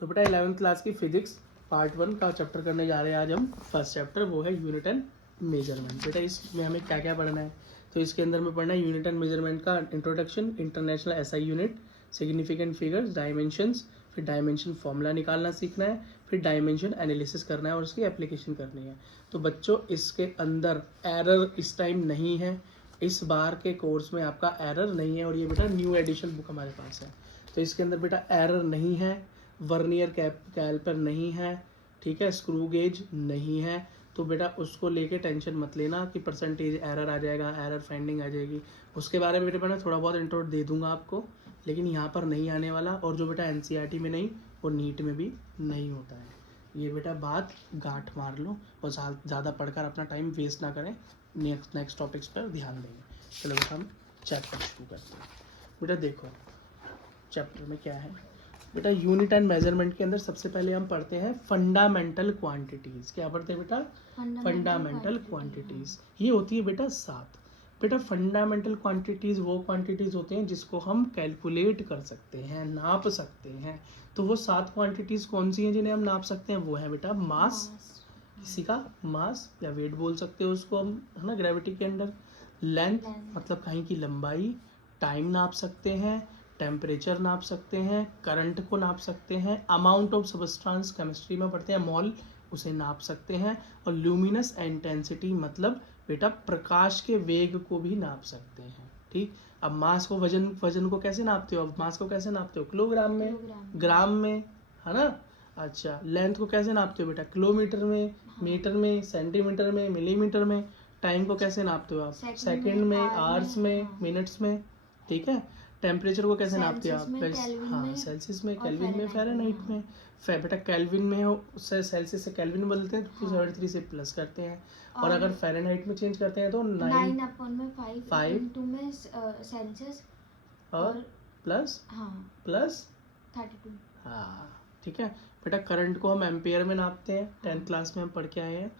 तो बेटा 11th class की फिजिक्स पार्ट 1 का चैप्टर करने जा रहे हैं आज हम। फर्स्ट चैप्टर वो है यूनिट एंड मेजरमेंट। बेटा इसमें हमें क्या क्या पढ़ना है, तो इसके अंदर में पढ़ना है यूनिट एंड मेजरमेंट का introduction, international SI unit, significant figures, dimensions, फिर डायमेंशन फॉर्मूला निकालना सीखना है, फिर डायमेंशन एनालिसिस करना है और उसकी एप्लीकेशन करनी है। तो बच्चों इसके अंदर एरर इस टाइम नहीं है, इस बार के कोर्स में आपका एरर नहीं है, और ये बेटा न्यू एडिशन बुक हमारे पास है, तो इसके अंदर बेटा एरर नहीं है, वर्नियर कैलिपर नहीं है, ठीक है, स्क्रू गेज नहीं है। तो बेटा उसको लेके टेंशन मत लेना कि परसेंटेज एरर आ जाएगा, एरर फाइंडिंग आ जाएगी, उसके बारे में बेटा मैं थोड़ा बहुत इंट्रो दे दूंगा आपको, लेकिन यहाँ पर नहीं आने वाला। और जो बेटा एनसीईआरटी में नहीं, वो नीट में भी नहीं होता है। ये बेटा बात गांठ मार लो और ज़्यादा पढ़कर अपना टाइम वेस्ट ना करें, नेक्स्ट टॉपिक्स पर ध्यान देंगे। चलो बेटा हम चैप्टर शुरू करते हैं। बेटा देखो चैप्टर में क्या है। बेटा यूनिट एंड मेजरमेंट के अंदर सबसे पहले हम पढ़ते हैं फंडामेंटल क्वांटिटीज। क्या पढ़ते हैं बेटा? Fundamental quantities. ये होती है बेटा 7। बेटा फंडामेंटल क्वांटिटीज वो क्वांटिटीज होते हैं जिसको हम कैलकुलेट कर सकते हैं, नाप सकते हैं। तो वो 7 क्वांटिटीज कौन सी हैं जिन्हें हम नाप सकते हैं? वो है बेटा मास, किसी का मास या वेट बोल सकते हो उसको हम, है ना, ग्रेविटी के अंडर। लेंथ मतलब कहीं की लंबाई। टाइम नाप सकते हैं, टेम्परेचर नाप सकते हैं, करंट को नाप सकते हैं, अमाउंट ऑफ सबस्टेंस केमिस्ट्री में पढ़ते हैं मॉल, उसे नाप सकते हैं। और ल्यूमिनस इंटेंसिटी मतलब बेटा प्रकाश के वेग को भी नाप सकते हैं। ठीक, अब मास को वजन को कैसे नापते हो? अब मास को कैसे नापते हो? किलोग्राम में, ग्राम में, है ना। अच्छा, लेंथ को कैसे नापते हो बेटा? किलोमीटर में, मीटर में, सेंटीमीटर में, मिलीमीटर में। टाइम को कैसे नापते हो आप? सेकंड में, आवर्स में, मिनट्स में। ठीक है। टेम्परेचर को कैसे नापते हो आप? हाँ, सेल्सियस में, केल्विन में, फ़ारेनहाइट में। बेटा केल्विन में हो उससे सेल्सियस से केल्विन बदलते हैं तो 273 से प्लस करते हैं, और अगर फ़ारेनहाइट में चेंज करते हैं तो 9/5 में सेल्सियस और प्लस 32। हाँ ठीक है। बेटा करंट को हम एम्पेयर में नापते हैं, 10th क्लास में हम पढ़ के आए हैं।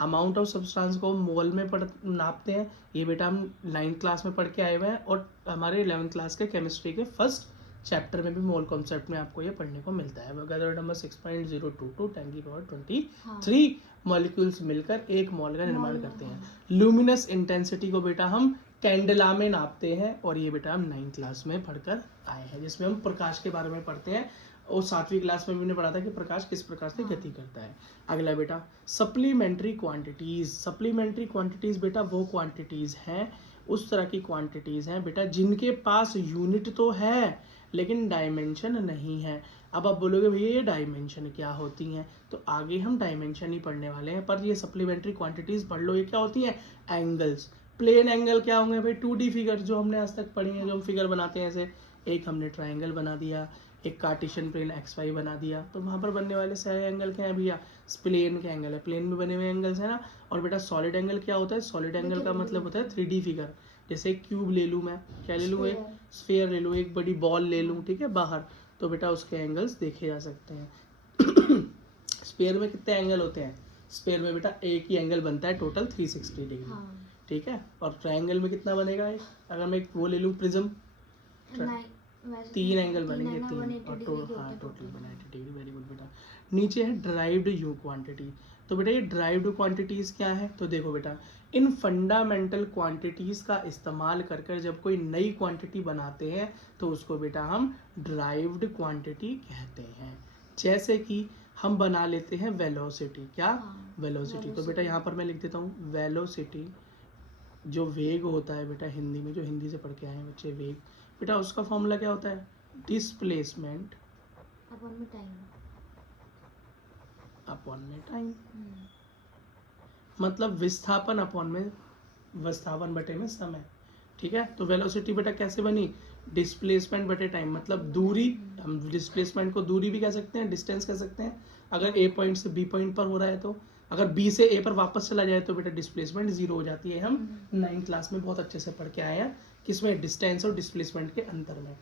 अमाउंट ऑफ सब्सटेंस को मोल में नापते हैं, ये बेटा हम 9th क्लास में पढ़ के आए हुए हैं, और हमारे 11th क्लास के केमिस्ट्री के फर्स्ट चैप्टर में भी मोल कॉन्सेप्ट में आपको ये पढ़ने को मिलता है। वगैरह नंबर 6.022 10 की पावर 23 मॉलिक्यूल्स मिलकर एक मॉल का निर्माण करते हैं। ल्यूमिनस इंटेंसिटी को बेटा हम कैंडला में नापते हैं, और ये बेटा हम 9th क्लास में पढ़कर आए हैं, जिसमें हम प्रकाश के बारे में पढ़ते हैं। और 7वीं क्लास में भी हमने पढ़ा था कि प्रकाश किस प्रकार से गति करता है। अगला बेटा सप्लीमेंट्री क्वांटिटीज। सप्लीमेंट्री क्वांटिटीज बेटा वो क्वांटिटीज हैं, उस तरह की क्वांटिटीज हैं बेटा जिनके पास यूनिट तो है लेकिन डायमेंशन नहीं है। अब आप बोलोगे भैया ये डायमेंशन क्या होती हैं, तो आगे हम डायमेंशन ही पढ़ने वाले हैं, पर ये सप्लीमेंट्री क्वांटिटीज पढ़ लो। ये क्या होती हैं? एंगल्स। प्लेन एंगल क्या होंगे भाई? 2D फिगर जो हमने आज तक पढ़ी है, जो हम फिगर बनाते हैं, ऐसे एक हमने ट्राइंगल बना दिया, एक कार्टेशियन प्लेन XY बना दिया, तो वहाँ पर बनने वाले सारे एंगल क्या है भैया? प्लेन के एंगल है, प्लेन में बने हुए एंगल्स है ना। और बेटा सॉलिड एंगल क्या होता है? सॉलिड एंगल का मतलब होता है 3D फिगर। जैसे एक क्यूब ले लूँ मैं, क्या ले लूँ? एक स्फीयर ले लूँ, एक बड़ी बॉल ले लूँ, ठीक है, बाहर, तो बेटा उसके एंगल्स देखे जा सकते हैं। स्फीयर में कितने एंगल होते हैं? स्फीयर में बेटा एक ही एंगल बनता है टोटल 360 डिग्री, ठीक है। और ट्रायंगल में कितना बनेगा? एक, अगर मैं एक वो ले लूँ प्रिज्म, 3 एंगल बनेंगे, 3 और टोटल 180 डिग्री। वेरी गुड बेटा। नीचे है ड्राइव्ड यू क्वांटिटी। तो बेटा ये ड्राइव्ड क्वांटिटीज क्या है? तो देखो बेटा, इन फंडामेंटल क्वांटिटीज का इस्तेमाल कर कर जब कोई नई क्वांटिटी बनाते हैं तो उसको बेटा हम ड्राइव्ड क्वांटिटी कहते हैं। जैसे कि हम बना लेते हैं वेलोसिटी। क्या? वेलोसिटी। तो बेटा यहाँ पर मैं लिख देता हूँ वेलोसिटी, जो वेग होता है बेटा हिंदी में, जो हिंदी से पढ़ के आए हैं बच्चे, वेग बेटा उसका फॉर्मूला क्या होता है? डिस्प्लेसमेंट अपॉन में टाइम। मतलब विस्थापन अपॉन में, विस्थापन बटे में समय, ठीक है। तो वेलोसिटी बेटा कैसे बनी? डिस्प्लेसमेंट बटे टाइम, मतलब दूरी। हम डिस्प्लेसमेंट को दूरी भी कह सकते हैं, डिस्टेंस कह सकते हैं। अगर A पॉइंट से B पॉइंट पर हो रहा है, तो अगर B से A पर वापस चला जाए तो बेटा डिस्प्लेसमेंट 0 हो जाती है। हम 9th क्लास में बहुत अच्छे से पढ़ के आए हैं, किसमें? डिस्टेंस और डिस्प्लेसमेंट के अंतर में।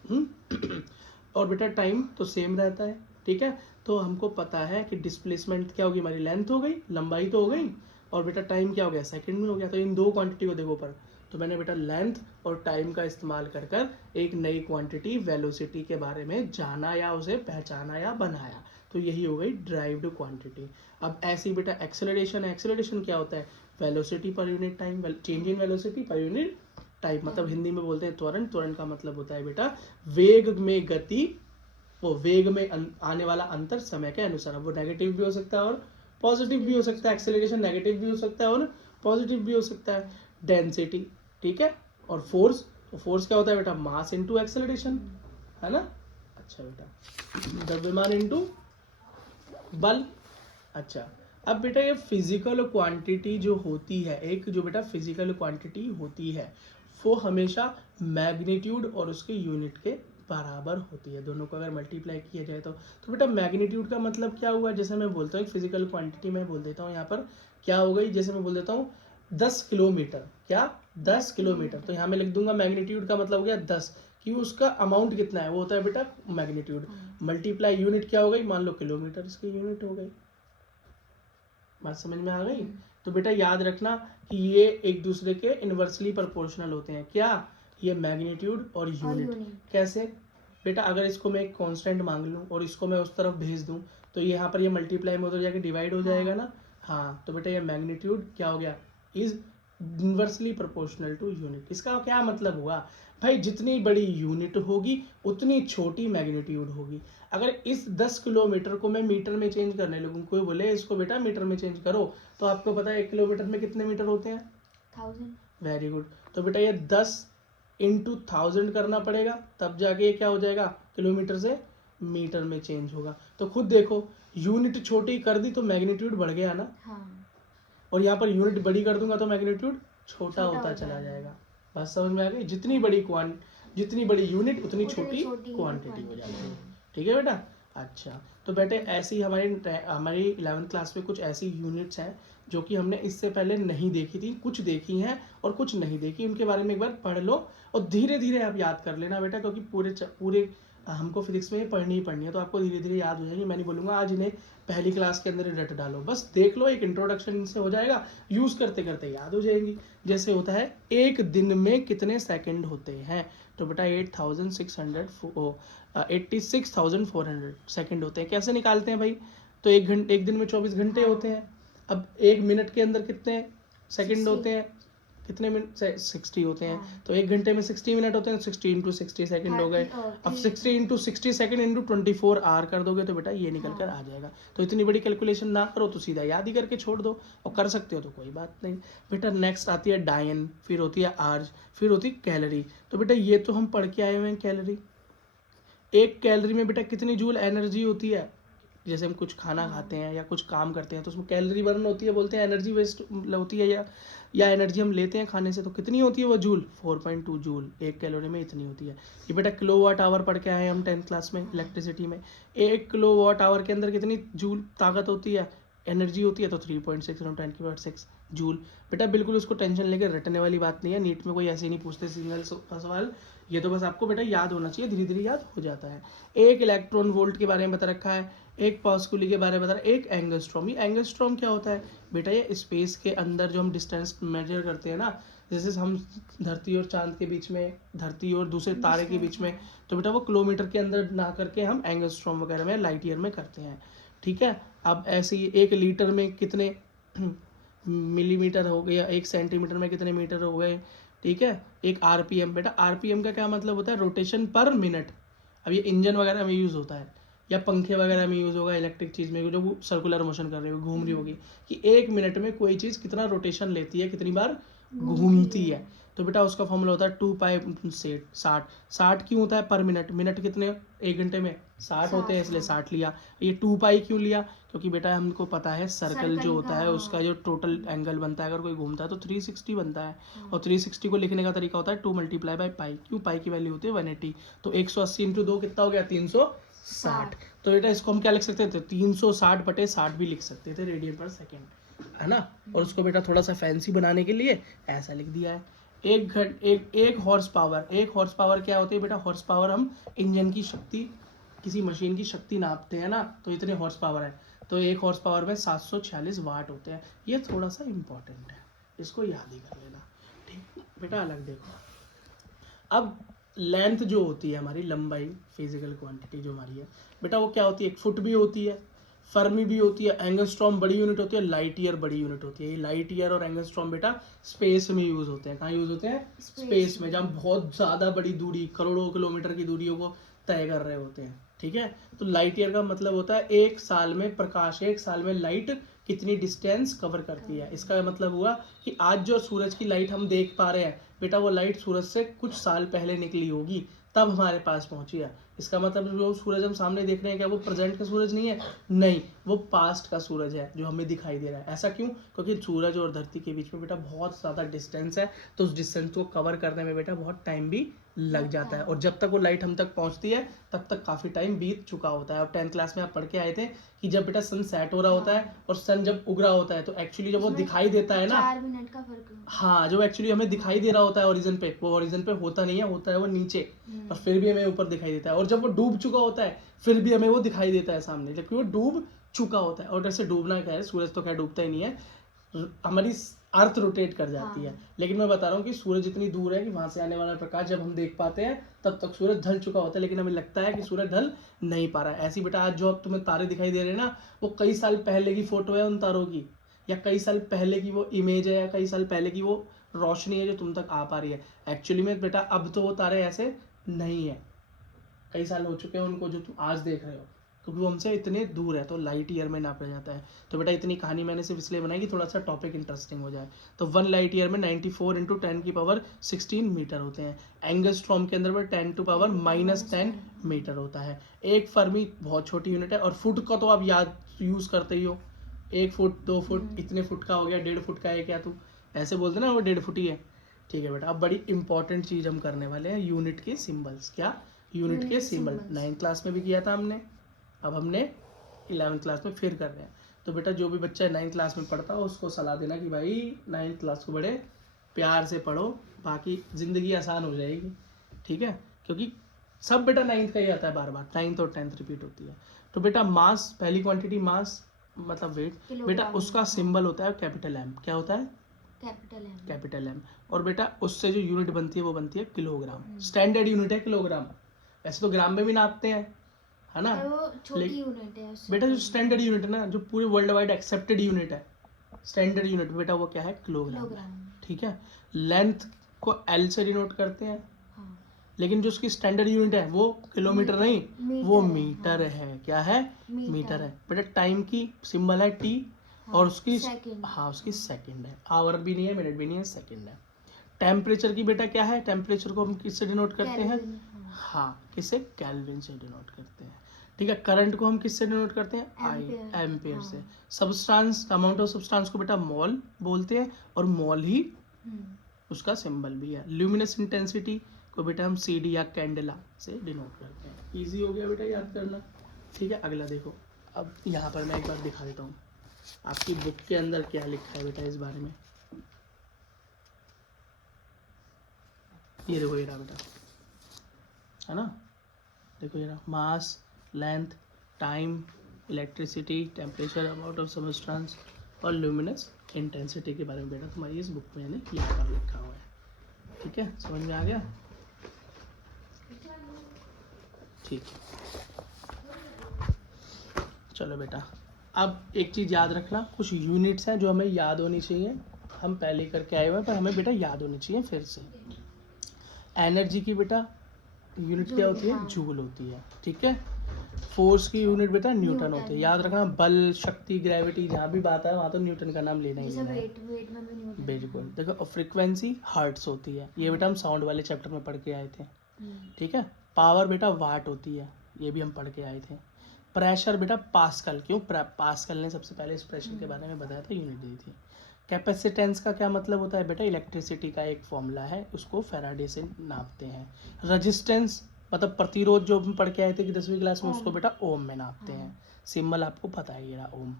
और बेटा टाइम तो सेम रहता है, ठीक है। तो हमको पता है कि डिस्प्लेसमेंट क्या होगी? हमारी लेंथ हो गई, लंबाई तो हो गई, और बेटा टाइम क्या हो गया? सेकंड में हो गया। तो इन दो क्वांटिटी को देखो पर, तो मैंने बेटा लेंथ और टाइम का इस्तेमाल कर कर एक नई क्वांटिटी वेलोसिटी के बारे में जाना या उसे पहचाना या बनाया, तो यही हो गई ड्राइव्ड क्वांटिटी। अब ऐसी बेटा एक्सेलरेशन है, एक्सेलरेशन क्या होता है, velocity per unit time, change in velocity per unit time, मतलब हिंदी में बोलते हैं त्वरण। त्वरण का मतलब होता है बेटा वेग में गति, वो वेग में आने वाला अंतर समय के अनुसार। अब वो नेगेटिव भी हो सकता है और पॉजिटिव भी हो सकता है, एक्सेलरेशन नेगेटिव भी हो सकता है और पॉजिटिव भी हो सकता है। डेंसिटी, ठीक है, और फोर्स, तो फोर्स क्या होता है बेटा, मास इनटू एक्सेलरेशन, है ना। अच्छा बेटा, द्रव्यमान इनटू बल। अच्छा, अब बेटा ये फिजिकल क्वांटिटी जो होती है, एक जो बेटा फिजिकल क्वांटिटी होती है वो हमेशा मैग्नीट्यूड और उसके यूनिट के बराबर होती है। दोनों को अगर मल्टीप्लाई किया जाए तो बेटा मैग्नीट्यूड का मतलब क्या हुआ, जैसे मैं बोलता हूँ एक फिजिकल क्वांटिटी मैं बोल देता हूँ यहाँ पर क्या हो गई, जैसे मैं बोल देता हूँ 10 किलोमीटर, क्या 10 किलोमीटर, तो यहाँ मैं लिख दूंगा मैग्नीट्यूड का मतलब हो गया 10, कि उसका अमाउंट कितना है वो होता है बेटा मैग्नीट्यूड। मल्टीप्लाई यूनिट क्या हो गई, मान लो किलोमीटर इसकी यूनिट हो गई। बात समझ में आ गई। तो बेटा याद रखना कि ये एक दूसरे के इनवर्सली प्रोपोर्शनल होते हैं, क्या, ये मैग्नीट्यूड और यूनिट। कैसे बेटा, अगर इसको मैं एक कांस्टेंट मांग लूँ और इसको मैं उस तरफ भेज दूँ तो यहाँ पर ये मल्टीप्लाई में उधर जाके डिवाइड हो जाएगा ना। हाँ, तो बेटा ये मैग्नीट्यूड क्या हो गया, is inversely proportional to unit. इसका क्या मतलब हुआ भाई, जितनी बड़ी यूनिट होगी उतनी छोटी मैग्नीट्यूड होगी। अगर इस 10 किलोमीटर को मैं मीटर में चेंज करने लगूँ, कोई बोले इसको बेटा मीटर में चेंज करो, तो आपको पता है 1 किलोमीटर में कितने मीटर होते हैं, 1000। Very good. तो बेटा ये 10 इंटू 1000 करना पड़ेगा, तब जाके ये क्या हो जाएगा, किलोमीटर से मीटर में चेंज होगा। तो खुद देखो, यूनिट छोटी कर दी तो मैग्नीट्यूड बढ़ गया ना। और यहाँ पर यूनिट बड़ी कर दूंगा तो मैग्नीट्यूड छोटा होता चला जाएगा। बात समझ में आ गई, जितनी बड़ी यूनिट उतनी छोटी क्वांटिटी हो जाती है। ठीक है बेटा। अच्छा, तो बेटे ऐसी हमारी 11th क्लास में कुछ ऐसी यूनिट्स हैं जो कि हमने इससे पहले नहीं देखी थी, कुछ देखी हैं और कुछ नहीं देखी, उनके बारे में एक बार पढ़ लो और धीरे धीरे आप याद कर लेना बेटा, क्योंकि पूरे हमको फिजिक्स में पढ़नी ही पढ़नी है, तो आपको धीरे धीरे याद हो जाएगी। मैं नहीं बोलूँगा आज इन्हें पहली क्लास के अंदर रट डालो, बस देख लो, एक इंट्रोडक्शन इनसे हो जाएगा, यूज़ करते करते याद हो जाएंगी। जैसे होता है एक दिन में कितने सेकंड होते हैं, तो बेटा 86,400 सेकंड होते हैं। कैसे निकालते हैं भाई, तो एक दिन में 24 घंटे होते हैं। अब एक मिनट के अंदर कितने सेकंड होते हैं, कितने मिनट से 60 होते हैं, तो एक घंटे में 60 मिनट होते हैं, 60 इंटू 60 सेकेंड हो गए। अब 60 इंटू 60 सेकेंड इंटू 24 आवर कर दोगे तो बेटा ये निकल कर आ जाएगा। तो इतनी बड़ी कैलकुलेशन ना करो, तो सीधा याद ही करके छोड़ दो, और कर सकते हो तो कोई बात नहीं बेटा। नेक्स्ट आती है डायन, फिर होती है आर्ज, फिर होती है कैलोरी। तो बेटा ये तो हम पढ़ के आए हुए हैं कैलोरी। एक कैलोरी में बेटा कितनी जूल एनर्जी होती है, जैसे हम कुछ खाना खाते हैं या कुछ काम करते हैं तो उसमें कैलोरी बर्न होती है, बोलते हैं एनर्जी वेस्ट होती है, या एनर्जी हम लेते हैं खाने से, तो कितनी होती है वो जूल, 4.2 जूल। एक कैलोरी में इतनी होती है। ये बेटा किलोवाट आवर पढ़ के आए हैं हम 10th क्लास में इलेक्ट्रिसिटी में। 1 किलोवाट आवर के अंदर कितनी जूल ताकत होती है, एनर्जी होती है, तो 3.6 × 10⁻⁶ जूल। बेटा बिल्कुल उसको टेंशन लेकर रटने वाली बात नहीं है, नीट में कोई ऐसे नहीं पूछते सिंगल सवाल, ये तो बस आपको बेटा याद होना चाहिए, धीरे धीरे याद हो जाता है। एक इलेक्ट्रॉन वोल्ट के बारे में बता रखा है, एक पास्कुली के बारे में बता रहा है, एक एंगस्ट्रॉम। ये एंगस्ट्रॉम क्या होता है बेटा, ये स्पेस के अंदर जो हम डिस्टेंस मेजर करते हैं ना, जैसे हम धरती और चांद के बीच में, धरती और दूसरे तारे के बीच में, तो बेटा वो किलोमीटर के अंदर ना करके हम एंगस्ट्रॉम वगैरह में, लाइट ईयर में करते हैं। ठीक है। अब ऐसे ही 1 लीटर में कितने मिलीमीटर हो गया, 1 सेंटीमीटर में कितने मीटर हो गए। ठीक है। एक आरपीएम, बेटा आरपीएम का क्या मतलब होता है, रोटेशन पर मिनट। अब ये इंजन वगैरह में यूज़ होता है या पंखे वगैरह में यूज़ होगा, इलेक्ट्रिक चीज़ में जो सर्कुलर मोशन कर रही होगी, घूम रही होगी, कि 1 मिनट में कोई चीज़ कितना रोटेशन लेती है, कितनी बार घूमती है। तो बेटा उसका फॉर्मूला होता है 2π/60। 60 क्यों होता है पर मिनट, मिनट कितने 1 घंटे में 60 होते हैं, इसलिए 60 लिया। ये 2π क्यों लिया, क्योंकि बेटा हमको पता है सर्कल जो होता है उसका जो टोटल एंगल बनता है, अगर कोई घूमता है तो 360 बनता है, और 360 को लिखने का तरीका होता है 2 × π। क्यों, पाई की वैल्यू होती है 180, तो 180 × 2 कितना हो गया, 360। तो बेटा इसको हम क्या लिख सकते थे, 360/60 भी लिख सकते थे रेडियन पर सेकेंड, है ना। और उसको बेटा थोड़ा सा फैंसी बनाने के लिए ऐसा लिख दिया है। एक हॉर्स पावर क्या होती है बेटा, हॉर्स पावर हम इंजन की शक्ति, किसी मशीन की शक्ति नापते हैं ना, तो इतने हॉर्स पावर है, तो 1 हॉर्स पावर में 746 वाट होते हैं। ये थोड़ा सा इंपॉर्टेंट है, इसको याद ही कर लेना। ठीक। बेटा अलग देखो। अब लेंथ जो होती है हमारी, लंबाई, फिजिकल क्वांटिटी जो हमारी है बेटा, वो क्या होती है, 1 फुट भी होती है, फर्मी भी होती है, एंगस्ट्रॉम बड़ी यूनिट होती है, लाइट ईयर बड़ी यूनिट होती है। ये लाइट ईयर और एंगस्ट्रॉम बेटा स्पेस में यूज होते हैं। कहाँ यूज होते हैं? स्पेस में, जब हम बहुत ज़्यादा बड़ी दूरी, करोड़ों किलोमीटर की दूरियों को तय कर रहे होते हैं। ठीक है, तो लाइट ईयर का मतलब होता है 1 साल में प्रकाश, 1 साल में लाइट कितनी डिस्टेंस कवर करती है। इसका मतलब हुआ कि आज जो सूरज की लाइट हम देख पा रहे हैं बेटा, वो लाइट सूरज से कुछ साल पहले निकली होगी, तब हमारे पास पहुंची है। इसका मतलब जो सूरज हम सामने देख रहे हैं, क्या वो प्रेजेंट का सूरज नहीं है? नहीं, वो पास्ट का सूरज है जो हमें दिखाई दे रहा है। ऐसा क्यों? क्योंकि सूरज और धरती के बीच में बेटा बहुत ज़्यादा डिस्टेंस है, तो उस डिस्टेंस को कवर करने में बेटा बहुत टाइम भी लग जाता है, और जब तक वो लाइट हम तक पहुंचती है तब तक काफ़ी टाइम बीत चुका होता है। और 10th क्लास में आप पढ़ के आए थे कि जब बेटा सन सेट हो रहा होता है और सन जब उग रहा होता है, तो एक्चुअली जब वो दिखाई देता है ना, 4 मिनट का फर्क है। हाँ, जो एक्चुअली हमें दिखाई दे रहा होता है ओरिजिन पे, वो ओरिजिन पे होता नहीं है, होता है वो नीचे, और फिर भी हमें ऊपर दिखाई देता है। और जब वो डूब चुका होता है फिर भी हमें वो दिखाई देता है सामने, जबकि वो डूब चुका होता है। और जैसे डूबना क्या है, सूरज तो क्या डूबता ही नहीं है, हमारी अर्थ रोटेट कर जाती है। लेकिन मैं बता रहा हूँ कि सूरज इतनी दूर है कि वहां से आने वाला प्रकाश जब हम देख पाते हैं तब तक सूरज ढल चुका होता है, लेकिन हमें लगता है कि सूरज ढल नहीं पा रहा है। ऐसी बेटा आज जो अब तुम्हें तारे दिखाई दे रहे हैं ना, वो कई साल पहले की फोटो है उन तारों की, या कई साल पहले की वो इमेज है, या कई साल पहले की वो रोशनी है जो तुम तक आ पा रही है। एक्चुअली में बेटा अब तो वो तारे ऐसे नहीं है, कई साल हो चुके हैं उनको जो तुम आज देख रहे हो, क्योंकि वो हमसे इतने दूर है, तो लाइट ईयर में नापा जाता है। तो बेटा इतनी कहानी मैंने सिर्फ इसलिए बनाई कि थोड़ा सा टॉपिक इंटरेस्टिंग हो जाए। तो 1 लाइट ईयर में 94 इंटू 10⁻16 मीटर होते हैं। एंगस्ट्रॉम के अंदर 10⁻⁻10 मीटर होता है। एक फर्मी बहुत छोटी यूनिट है, और फुट का तो आप याद यूज़ करते ही हो, 1 फुट 2 फुट इतने फुट का हो गया, 1.5 फुट का है क्या, तू ऐसे बोलते ना वो 1.5 फुट ही है। ठीक है बेटा, अब बड़ी इंपॉर्टेंट चीज़ हम करने वाले हैं, यूनिट के सिम्बल्स। क्या? यूनिट के सिंबल। 9th क्लास में भी किया था हमने, अब हमने 11th क्लास में फिर कर रहे हैं। तो बेटा जो भी बच्चा 9th क्लास में पढ़ता हो उसको सलाह देना कि भाई 9th क्लास को बड़े प्यार से पढ़ो, बाकी ज़िंदगी आसान हो जाएगी। ठीक है, क्योंकि सब बेटा 9th का ही आता है, बार बार 9th और 10th रिपीट होती है। तो बेटा मास, पहली क्वांटिटी मास मतलब वेट, बेटा उसका सिंबल होता है कैपिटल एम। क्या होता है? Capital M. और बेटा उससे जो यूनिट बनती है वो बनती है किलोग्राम। स्टैंडर्ड यूनिट है किलोग्राम, वैसे तो ग्राम में भी नापते हैं, है ना, वो छोटी यूनिट है उससे। बेटा जो स्टैंडर्ड यूनिट है ना, जो पूरे वर्ल्ड वाइड एक्सेप्टेड यूनिट है, स्टैंडर्ड यूनिट बेटा वो क्या है? किलोग्राम। ठीक है, लेंथ को एल से डिनोट करते हैं, लेकिन जो उसकी स्टैंडर्ड यूनिट है वो किलोमीटर नहीं, वो मीटर है। क्या है? मीटर है। बेटा टाइम की सिंबल है टी, और उसकी उसकी सेकंड है। आवर भी नहीं है, मिनट भी नहीं है, सेकंड है। टेम्परेचर की बेटा क्या है? टेम्परेचर को हम किससे डिनोट करते हैं? किससे? केल्विन से डिनोट करते हैं। ठीक है, करंट को हम किससे डिनोट करते हैं? आई, एम्पियर से। सब्सटेंस, अमाउंट ऑफ सब्सटेंस को बेटा मोल बोलते हैं, और मोल ही उसका सिंबल भी है। ल्यूमिनस इंटेंसिटी को बेटा हम CD या कैंडेला से डिनोट करते हैं। इजी हो गया बेटा याद करना। ठीक है, अगला देखो। अब यहाँ पर मैं एक बार दिखा देता हूँ आपकी बुक के अंदर क्या लिखा है बेटा इस बारे में। ये देखो, ये रहा बेटा, है ना, देखो ये रहा, mass, length, time, electricity, temperature, amount of substance और ल्यूमिनस इंटेंसिटी के बारे में बेटा तुम्हारी इस बुक में मैंने यहाँ पर लिखा हुआ है। ठीक है, समझ में आ गया? ठीक है, चलो बेटा, अब एक चीज़ याद रखना, कुछ यूनिट्स हैं जो हमें याद होनी चाहिए, हम पहले करके आए हुए हैं पर हमें बेटा याद होनी चाहिए फिर से। एनर्जी की बेटा यूनिट क्या होती है? जूल होती है। ठीक है, फोर्स की यूनिट बेटा न्यूटन होती है। याद रखना, बल, शक्ति, ग्रेविटी जहाँ भी बात है वहाँ तो न्यूटन का नाम लेना ही लेना है। बिल्कुल। देखो, फ्रीक्वेंसी हर्ट्स होती है, ये बेटा हम साउंड वाले चैप्टर में पढ़ के आए थे। ठीक है, पावर बेटा वाट होती है, ये भी हम पढ़ के आए थे। प्रेशर बेटा पास्कल, क्यों? पास्कल ने सबसे पहले इस प्रेशर के बारे में बताया था, यूनिट दी थी। कैपेसिटेंस का क्या मतलब होता है बेटा? इलेक्ट्रिसिटी का एक फॉर्मूला है, उसको फैराडे से नापते हैं। रेजिस्टेंस मतलब प्रतिरोध, जो हम पढ़ के आए थे कि 10वीं क्लास में, उसको बेटा ओम में नापते हैं। सिंबल आपको पता है, ये रहा ओम।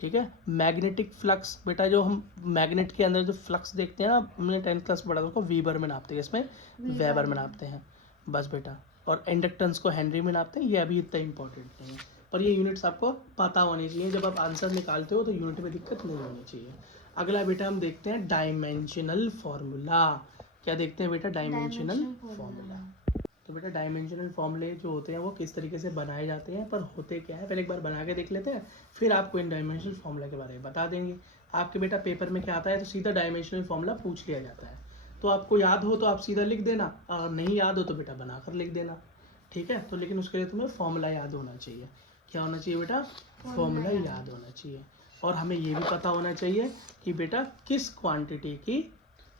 ठीक है, मैग्नेटिक फ्लक्स बेटा, जो हम मैग्नेट के अंदर जो फ्लक्स देखते हैं ना, हमने 10th क्लास में पढ़ा था, उसको वीबर में नापते हैं, इसमें वेबर में नापते हैं, बस बेटा। और इंडक्टेंस को हेनरी में नापते हैं, ये अभी इतना इंपॉर्टेंट नहीं है, पर ये यूनिट्स आपको पता होनी चाहिए, जब आप आंसर निकालते हो तो यूनिट में दिक्कत नहीं होनी चाहिए। अगला बेटा हम देखते हैं डायमेंशनल फॉर्मूला। क्या देखते हैं बेटा, डायमेंशनल Dimensional फॉर्मूला। formula। तो बेटा डायमेंशनल फॉर्मूले जो होते हैं वो किस तरीके से बनाए जाते हैं, पर होते क्या है, पहले एक बार बना के देख लेते हैं, फिर आपको इन डायमेंशनल फॉर्मूला के बारे में बता देंगे। आपके बेटा पेपर में क्या आता है, तो सीधा डायमेंशनल फॉर्मूला पूछ लिया जाता है, तो आपको याद हो तो आप सीधा लिख देना, और नहीं याद हो तो बेटा बनाकर लिख देना, ठीक है। तो लेकिन उसके लिए तुम्हें फॉर्मूला याद होना चाहिए। क्या होना चाहिए बेटा, फॉर्मूला याद होना चाहिए। और हमें ये भी पता होना चाहिए कि बेटा किस क्वांटिटी की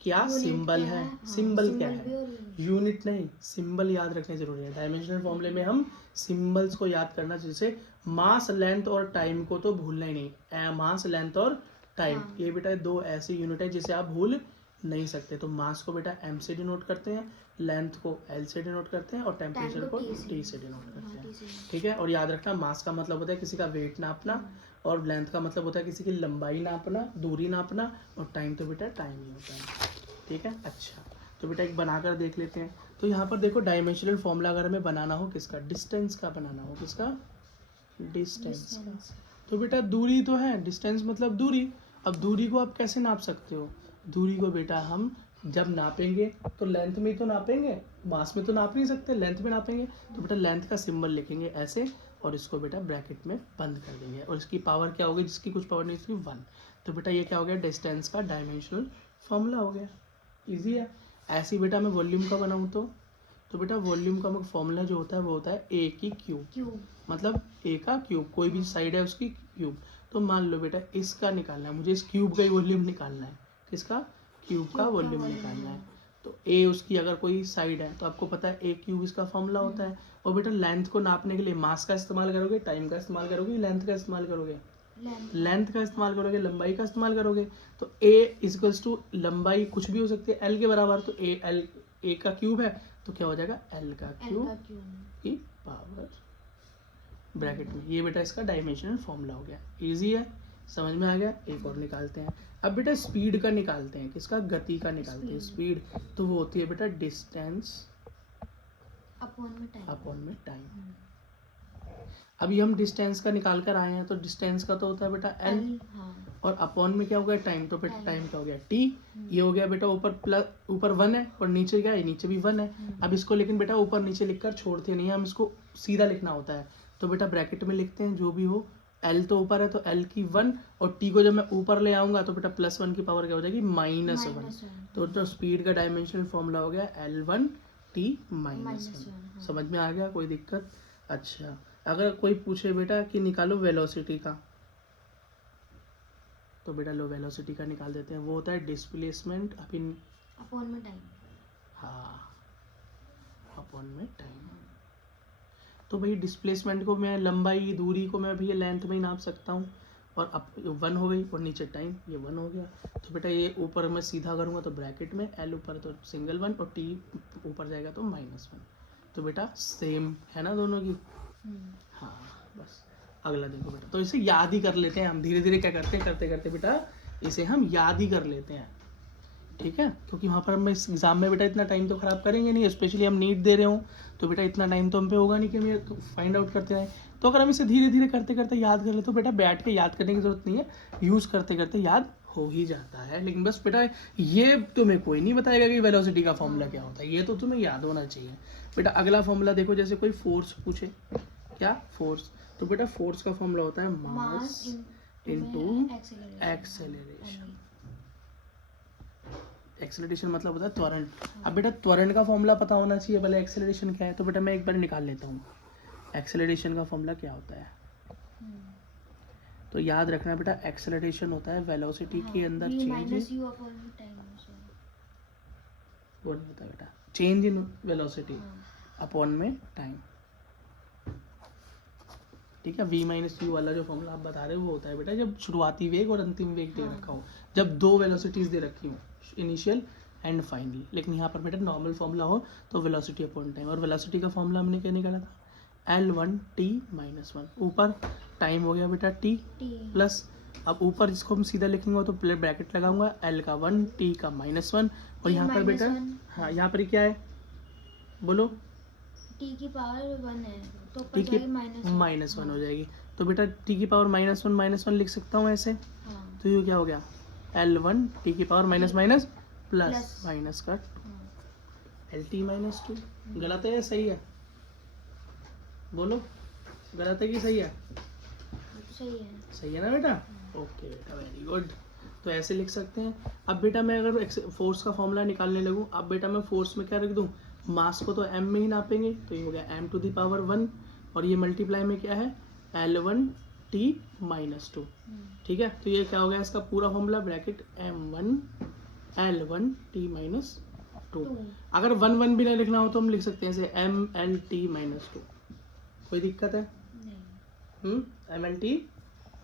क्या Unit सिंबल क्या है, हाँ, सिंबल क्या symbol है, भी और unit। यूनिट नहीं, सिंबल याद रखने जरूरी है। डायमेंशनल फॉर्मूले में हम सिंबल्स को याद करना, जैसे मास, लेंथ और टाइम को तो भूलना ही नहीं। मास, लेंथ और टाइम, हाँ। ये बेटा दो ऐसी यूनिट है जिसे आप भूल नहीं सकते। तो मास को बेटा m से डिनोट करते हैं, लेंथ को l से डिनोट करते हैं, और टेम्परेचर को t से डिनोट करते हैं, ठीक है। और याद रखना, मास का मतलब होता है किसी का वेट नापना, और लेंथ का मतलब होता है किसी की लंबाई नापना, दूरी नापना, और टाइम तो बेटा टाइम ही होता है, ठीक है। अच्छा, तो बेटा एक बनाकर देख लेते हैं। तो यहाँ पर देखो, डायमेंशनल फॉर्मूला अगर हमें बनाना हो किसका, डिस्टेंस का बनाना हो, किसका, डिस्टेंस का। तो बेटा दूरी तो है, डिस्टेंस मतलब दूरी। अब दूरी को आप कैसे नाप सकते हो, दूरी को बेटा हम जब नापेंगे तो लेंथ में ही तो नापेंगे, मास में तो नाप नहीं सकते, लेंथ में नापेंगे। तो बेटा लेंथ का सिंबल लिखेंगे ऐसे, और इसको बेटा ब्रैकेट में बंद कर देंगे, और इसकी पावर क्या होगी, जिसकी कुछ पावर नहीं, इसकी 1। तो बेटा ये क्या हो गया, डिस्टेंस का डायमेंशनल फॉर्मूला हो गया। इजी है। ऐसे ही बेटा मैं वॉल्यूम का बनाऊँ तो बेटा वॉल्यूम का फॉर्मूला जो होता है वो होता है ए की क्यूब, मतलब ए का क्यूब, कोई भी साइड है उसकी क्यूब। तो मान लो बेटा इसका निकालना है मुझे, इस क्यूब का ही वॉल्यूम निकालना है, किसका, क्यूब का वॉल्यूम निकालना है। तो ए उसकी अगर कोई साइड है तो आपको पता है ए क्यूब इसका फॉर्मूला होता है। और बेटा लेंथ को नापने के लिए मास का इस्तेमाल करोगे, टाइम का इस्तेमाल करोगे, लेंथ का इस्तेमाल करोगे, लेंथ का इस्तेमाल करोगे, लंबाई का इस्तेमाल करोगे। तो ए इक्वल्स टू लंबाई कुछ भी हो सकती है एल के बराबर, तो ए का क्यूब है, तो क्या हो जाएगा, एल का क्यूब की पावर ब्रैकेट में। ये बेटा इसका डायमेंशनल फॉर्मूला हो गया। इजी है, समझ में आ गया। एक और निकालते हैं। अब बेटा स्पीड का निकालते हैं, किसका, गति का निकालते हैं, स्पीड। तो वो होती है बेटा डिस्टेंस अपॉन में टाइम। अभी हम डिस्टेंस का निकाल कर आए हैं, तो डिस्टेंस का तो होता है बेटा एल, और अपॉन में क्या हो गया, टाइम। तो बेटा टाइम क्या हो गया, टी। ये हो गया बेटा ऊपर प्लस, ऊपर 1 है, और नीचे क्या है, नीचे भी 1 है। अब इसको लेकिन बेटा ऊपर नीचे लिखकर छोड़ते नहीं है, हम इसको सीधा लिखना होता है। तो बेटा ब्रैकेट में लिखते हैं जो भी हो, एल तो ऊपर है तो एल की 1, और टी को जब मैं ऊपर ले आऊंगा तो बेटा +1 की पावर क्या हो जाएगी, -1। तो स्पीड का डायमेंशनल फॉर्मूला हो गया L1 T -1। समझ में आ गया, कोई दिक्कत। अच्छा, अगर कोई पूछे बेटा कि निकालो वेलोसिटी का, तो बेटा लो वेलोसिटी का निकाल देते हैं। वो होता है डिस्प्लेसमेंट अपॉन में टाइम। हाँ, अपॉन में टाइम। तो भाई डिस्प्लेसमेंट को मैं, लंबाई दूरी को मैं भी ये लेंथ में ही नाप सकता हूँ, और अब 1 हो गई, और नीचे टाइम, ये 1 हो गया। तो बेटा ये ऊपर मैं सीधा करूँगा तो ब्रैकेट में एल ऊपर तो सिंगल 1, और टी ऊपर जाएगा तो -1। तो बेटा सेम है ना दोनों की। हाँ, बस अगला देखो बेटा। तो इसे याद ही कर लेते हैं हम, धीरे धीरे क्या करते हैं, करते करते बेटा इसे हम याद ही कर लेते हैं, ठीक है। क्योंकि वहाँ पर हम इस एग्जाम में बेटा इतना टाइम तो ख़राब करेंगे नहीं, स्पेशली हम नीट दे रहे हो, तो बेटा इतना टाइम तो हम पे होगा नहीं कि हम फाइंड आउट करते रहें। तो अगर हम इसे धीरे धीरे करते करते याद कर ले तो बेटा बैठ के याद करने की जरूरत नहीं है, यूज़ करते करते याद हो ही जाता है। लेकिन बस बेटा ये तुम्हें कोई नहीं बताएगा कि वेलोसिटी का फॉर्मूला क्या होता है, ये तो तुम्हें याद होना चाहिए। बेटा अगला फॉर्मूला देखो, जैसे कोई फोर्स पूछे, क्या फोर्स, तो बेटा फोर्स का फॉर्मूला होता है मास इनटू एक्सेलरेशन। एक्सेलरेशन मतलब होता है त्वरण। अब बेटा त्वरण का फॉर्मूला पता होना चाहिए, भले एक्सेलरेशन क्या है। तो बेटा मैं एक बार निकाल लेता हूँ, एक्सेलरेशन का फॉर्मूला क्या होता है। तो याद रखना बेटा, एक्सेलरेशन होता है वेलोसिटी के अंदर चेंज, वो नहीं होता बेटा, चेंज इन वेलोसिटी अपॉन में टाइम, ठीक है। v - u वाला जो फॉर्मूला आप बता रहे हो वो होता है बेटा जब शुरुआती वेग और अंतिम वेग दे रखा हो, जब 2 वेलोसिटीज दे रखी हो, इनिशियल एंड फाइनल। लेकिन यहाँ पर बेटा नॉर्मल फॉर्मूला हो तो वेलोसिटी अपॉन टाइम, और वेलोसिटी का फॉर्मूला हमने क्या निकाला था, L1 T -1। ऊपर टाइम हो गया बेटा T प्लस, अब ऊपर जिसको हम सीधा लिखेंगे तो ब्रैकेट लगाऊंगा, L का 1 T का -1, और यहाँ पर बेटा हाँ यहाँ पर क्या है बोलो, T की पावर 1 है तो T की -1 हो जाएगी। तो बेटा T की पावर -1 लिख सकता हूँ ऐसे। तो ये क्या हो गया, L1 T की पावर माइनस प्लस का एल टी माइनस टू। गलत है या सही है? बोलो, गलत है कि सही है? सही है। सही है ना बेटा? ओके बेटा, वेरी गुड। तो ऐसे लिख सकते हैं। अब बेटा मैं अगर फोर्स का फॉर्मूला निकालने लगूँ, अब बेटा मैं फोर्स में क्या रख दूँ, मास को तो m में ही नापेंगे, तो ये हो गया m टू द पावर 1 और ये मल्टीप्लाई में क्या है L1 T माइनस 2। ठीक है, तो ये क्या हो गया इसका पूरा formula, bracket M1 L1 T minus 2। अगर 1 1 भी नहीं लिखना हो तो हम लिख सकते हैं ऐसे MLT माइनस 2। कोई दिक्कत है? MLT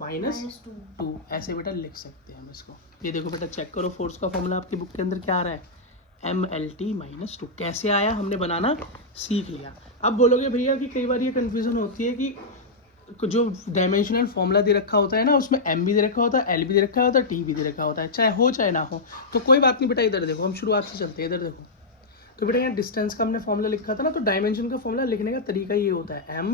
माइनस 2 ऐसे बेटा लिख सकते हैं हम इसको। ये देखो बेटा, चेक करो फोर्स का फॉर्मूला आपकी बुक के अंदर क्या आ रहा है, MLT माइनस 2। कैसे आया, हमने बनाना सीख लिया। अब बोलोगे भैया कि कई बार ये कन्फ्यूजन होती है कि जो डायमेंशनल फॉर्मूला दे रखा होता है ना, उसमें M भी दे रखा होता है, L भी दे रखा होता है, T भी दे रखा होता है, चाहे हो चाहे ना हो। तो कोई बात नहीं बेटा, इधर देखो, हम शुरुआत से चलते हैं। इधर देखो, तो बेटा यहाँ डिस्टेंस का हमने फॉर्मूला लिखा था ना, तो डायमेंशन का फॉर्मूला लिखने का तरीका ये होता है, M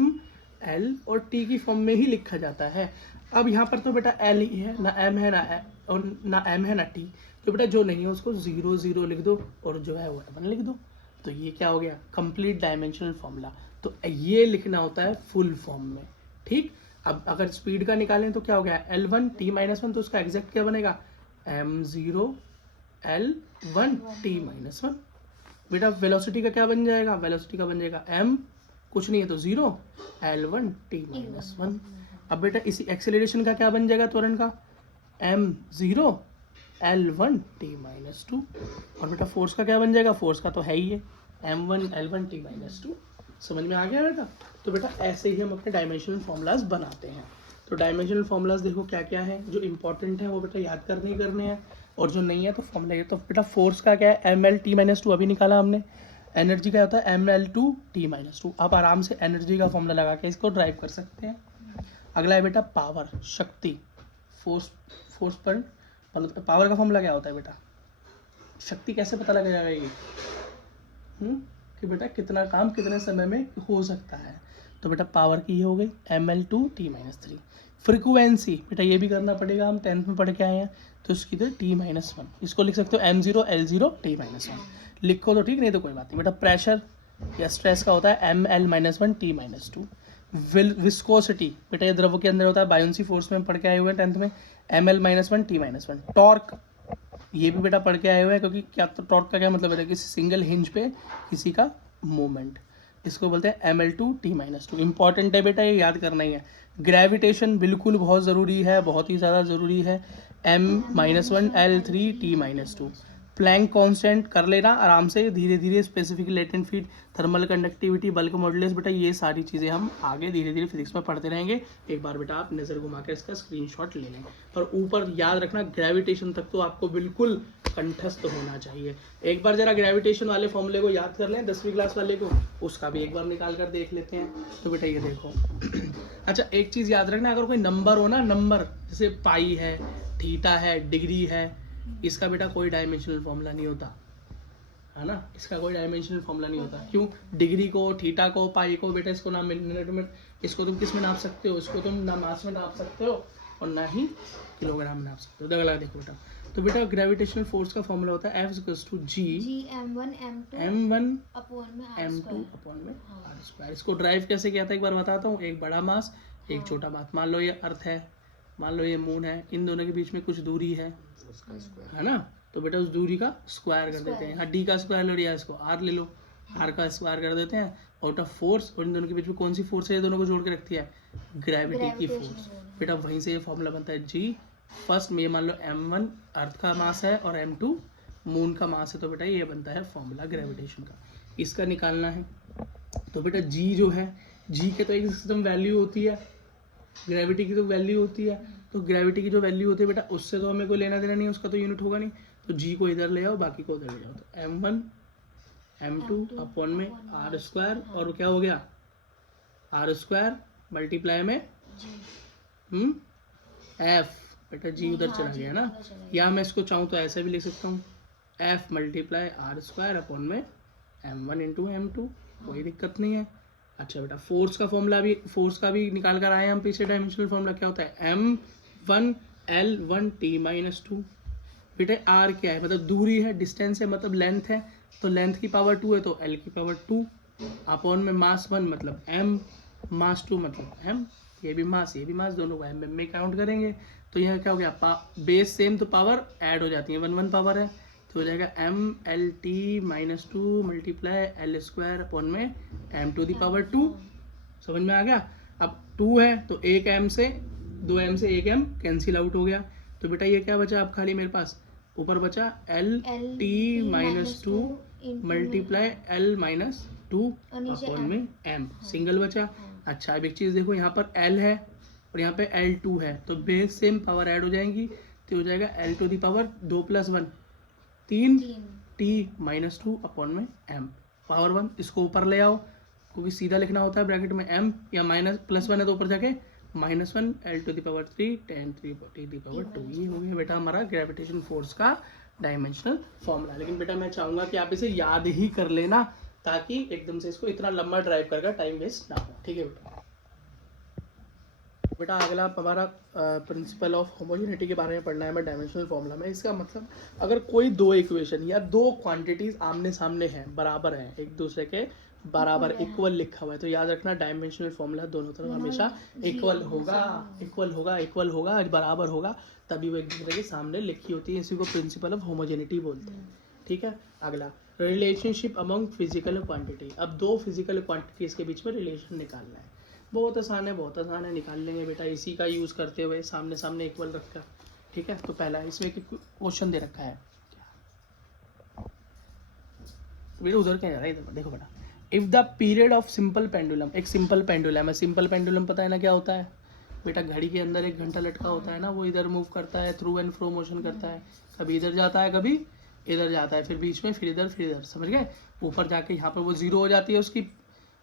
L और T की फॉर्म में ही लिखा जाता है। अब यहाँ पर तो बेटा L ही है, ना M है, ना M है, ना T। तो बेटा जो नहीं है उसको 0 0 लिख दो और जो है वो 1 लिख दो। तो ये क्या हो गया, कंप्लीट डायमेंशनल फॉर्मूला। तो ये लिखना होता है फुल फॉर्म में। ठीक, अब अगर स्पीड का निकालें तो क्या हो गया, L1 T माइनस 1, तो उसका एग्जैक्ट क्या बनेगा, M0 L1 T माइनस 1। बेटा वेलोसिटी का क्या बन जाएगा, वेलोसिटी का बन जाएगा M कुछ नहीं है तो 0 L1 T माइनस 1। अब बेटा इसी एक्सेलरेशन का क्या बन जाएगा, त्वरण का, M0 L1 T माइनस 2। और बेटा फोर्स का क्या बन जाएगा, फोर्स का तो है ही है M1 L1 T माइनस 2। समझ में आ गया बेटा? तो बेटा ऐसे ही हम अपने डायमेंशनल फॉर्मूलाज बनाते हैं। तो डायमेंशनल फॉर्मूलाज देखो क्या क्या है, जो इंपॉर्टेंट है वो बेटा याद करने ही करने हैं, और जो नहीं है तो फॉर्मूला। तो बेटा फोर्स का क्या है, ML T माइनस 2 अभी निकाला हमने। एनर्जी का होता है ML2 T माइनस 2। आप आराम से एनर्जी का फॉर्मूला लगा के इसको ड्राइव कर सकते हैं। अगला है बेटा पावर, शक्ति, फोर्स पर मतलब पावर का फॉर्मूला क्या होता है बेटा, शक्ति कैसे पता लगा जाएगा ये, कि बेटा कितना काम कितने समय में हो सकता है। तो बेटा पावर की ये हो गई ML2 T माइनस 3। फ्रिक्वेंसी बेटा ये भी करना पड़ेगा, हम 10th में पढ़ के आए हैं, तो इसकी तो T माइनस 1। इसको लिख सकते हो M0 L0 T माइनस 1। लिखो तो ठीक, नहीं तो कोई बात नहीं बेटा। प्रेशर या स्ट्रेस का होता है ML minus 1 T minus 2। Viscosity बेटा ये द्रव के अंदर होता है, बायोंसी फोर्स में पढ़ के आए हुए हैं 10th में, ML minus 1 T minus 1। Torque ये भी बेटा पढ़ के आए हुए हैं, क्योंकि क्या तो टॉर्क का क्या मतलब है, किसी सिंगल हिंज पे किसी का मूवमेंट, इसको बोलते हैं ML2 T माइनस 2। इंपॉर्टेंट है बेटा, ये याद करना ही है। ग्रेविटेशन बिल्कुल बहुत ज़रूरी है, बहुत ही ज़्यादा ज़रूरी है, M-1 L3 T minus 2। Planck constant कर लेना आराम से, धीरे धीरे specific latent field, thermal conductivity, bulk modulus, बेटा ये सारी चीज़ें हम आगे धीरे धीरे फिजिक्स में पढ़ते रहेंगे। एक बार बेटा आप नज़र घुमा कर इसका स्क्रीनशॉट ले लें। पर ऊपर याद रखना, ग्रेविटेशन तक तो आपको बिल्कुल कंठस्थ होना चाहिए। एक बार जरा ग्रेविटेशन वाले फॉर्मूले को याद कर लें, 10वीं क्लास वाले को, उसका भी एक बार निकाल कर देख लेते हैं। तो बेटा ये देखो अच्छा एक चीज़ याद रखना, अगर कोई नंबर हो ना, नंबर जैसे पाई है, थीटा है, डिग्री है, इसका बेटा कोई डायमेंशनल फॉर्मूला नहीं होता है ना, इसका कोई डायमेंशनल फॉर्मूला नहीं होता। क्यों, डिग्री को, थीटा को, पाई को बेटा इसको ना मिनट में, इसको तुम किस में नाप सकते हो, इसको तुम ना मास में नाप सकते हो और ना ही किलोग्राम में नाप सकते हो। अगला देखो बेटा, तो बेटा ग्रेविटेशनल फोर्स का फॉर्मूला होता है F=G M1 M1 अपॉन में M2 अपॉन में R²। इसको ड्राइव कैसे किया था एक बार बताता हूँ। एक बड़ा मास, एक छोटा मास, मान लो ये अर्थ है, मान लो ये मून है, इन दोनों के बीच में कुछ दूरी है ना, तो बेटा उस दूरी का स्क्वायर कर देते हैं। हाँ, D का स्क्वायर लो, या इसको R ले लो, R का स्क्वायर कर देते हैं। आउट ऑफ फोर्स, और इन दोनों के बीच में कौन सी फोर्स है, ये दोनों को जोड़ के रखती है, ग्रेविटी की फोर्स। बेटा वहीं से ये फॉर्मूला बनता है G। फर्स्ट में ये मान लो M1 अर्थ का मास है और M2 मून का मास है, तो बेटा ये बनता है फॉर्मूला ग्रेविटेशन का। इसका निकालना है तो बेटा G जो है, G के तो एक सिस्टम वैल्यू होती है, ग्रेविटी की तो वैल्यू होती है, तो ग्रेविटी की जो वैल्यू होती है बेटा उससे तो हमें कोई लेना देना नहीं, उसका तो यूनिट होगा नहीं। तो G को इधर ले आओ, बाकी को उधर ले जाओ, तो M1 M2 अपॉन में R², और क्या हो गया R² मल्टीप्लाई में F, बेटा G उधर चला गया ना, या मैं इसको चाहूँ तो ऐसे भी लिख सकता हूँ, F मल्टीप्लाई R² अपॉन में M1 इंटू M2, कोई दिक्कत नहीं है। अच्छा बेटा फोर्स का फॉर्मूला भी, फोर्स का भी निकाल कर आए हम पीछे। डायमेंशनल फॉर्मूला क्या होता है, M1 L1 T माइनस 2। बेटा R क्या है, मतलब दूरी है, डिस्टेंस है, मतलब लेंथ है, तो लेंथ की पावर 2 है तो L की पावर 2 अपॉन में मास 1 मतलब m, मास 2 मतलब m, ये भी मास दोनों को m में काउंट करेंगे। तो यह क्या हो गया, बेस सेम तो पावर ऐड हो जाती है, 1 पावर है तो हो जाएगा m(L(T)-2 multiply L square upon में m टू द पावर 2। समझ में आ गया। अब 2 है तो एक m से 2m से एक m कैंसिल आउट हो गया, तो बेटा ये क्या बचा अब खाली मेरे पास, ऊपर बचा L(T)-2 मल्टीप्लाई L-2 अपॉन में m, सिंगल बचा। अच्छा अब एक चीज़ देखो, यहाँ पर L है और यहाँ पे L2 है, तो बेस सेम पावर ऐड हो जाएंगी, तो हो जाएगा L to the power 2 + 1 3 T-2 upon में m पावर 1। इसको ऊपर ले आओ क्योंकि सीधा लिखना होता है ब्रैकेट में m, या -+1 है तो ऊपर जाके -1 L to the power 3 10 3 T the power 2। ये हो गया बेटा हमारा ग्रेविटेशन फोर्स का डायमेंशनल फॉर्मूला। लेकिन बेटा मैं चाहूँगा कि आप इसे याद ही कर लेना ताकि एकदम से इसको इतना लंबा ड्राइव करके टाइम वेस्ट ना हो, ठीक है बेटा। बेटा अगला हमारा प्रिंसिपल ऑफ होमोजेनिटी के बारे में पढ़ना है हमें डायमेंशनल फॉर्मूला में। इसका मतलब अगर कोई दो इक्वेशन या दो क्वांटिटीज आमने सामने हैं, बराबर हैं, एक दूसरे के बराबर इक्वल लिखा हुआ है, तो याद रखना डायमेंशनल फॉर्मूला दोनों तरफ हमेशा इक्वल होगा, बराबर होगा, तभी वो एक दूसरे के सामने लिखी होती है। इसी को प्रिंसिपल ऑफ होमोजेनिटी बोलते हैं, ठीक है। अगला रिलेशनशिप अमंग फिजिकल क्वांटिटी। अब दो फिजिकल क्वांटिटीज के बीच में रिलेशन निकालना है, बहुत आसान है, निकाल लेंगे बेटा इसी का यूज़ करते हुए, सामने सामने इक्वल रखकर, ठीक है। तो पहला इसमें क्वेश्चन दे रखा है, बेटा उधर क्या जा रहा है, इधर देखो बेटा। If the period of simple pendulum, एक सिंपल पेंडुलम है, सिंपल पेंडुलम पता है ना क्या होता है बेटा, घड़ी के अंदर एक घंटा लटका होता है ना, वो इधर मूव करता है, थ्रू एंड फ्रो मोशन करता है, कभी इधर जाता है कभी इधर जाता है, फिर बीच में फिर इधर, समझ गए। ऊपर जाके यहाँ पर वो जीरो हो जाती है, उसकी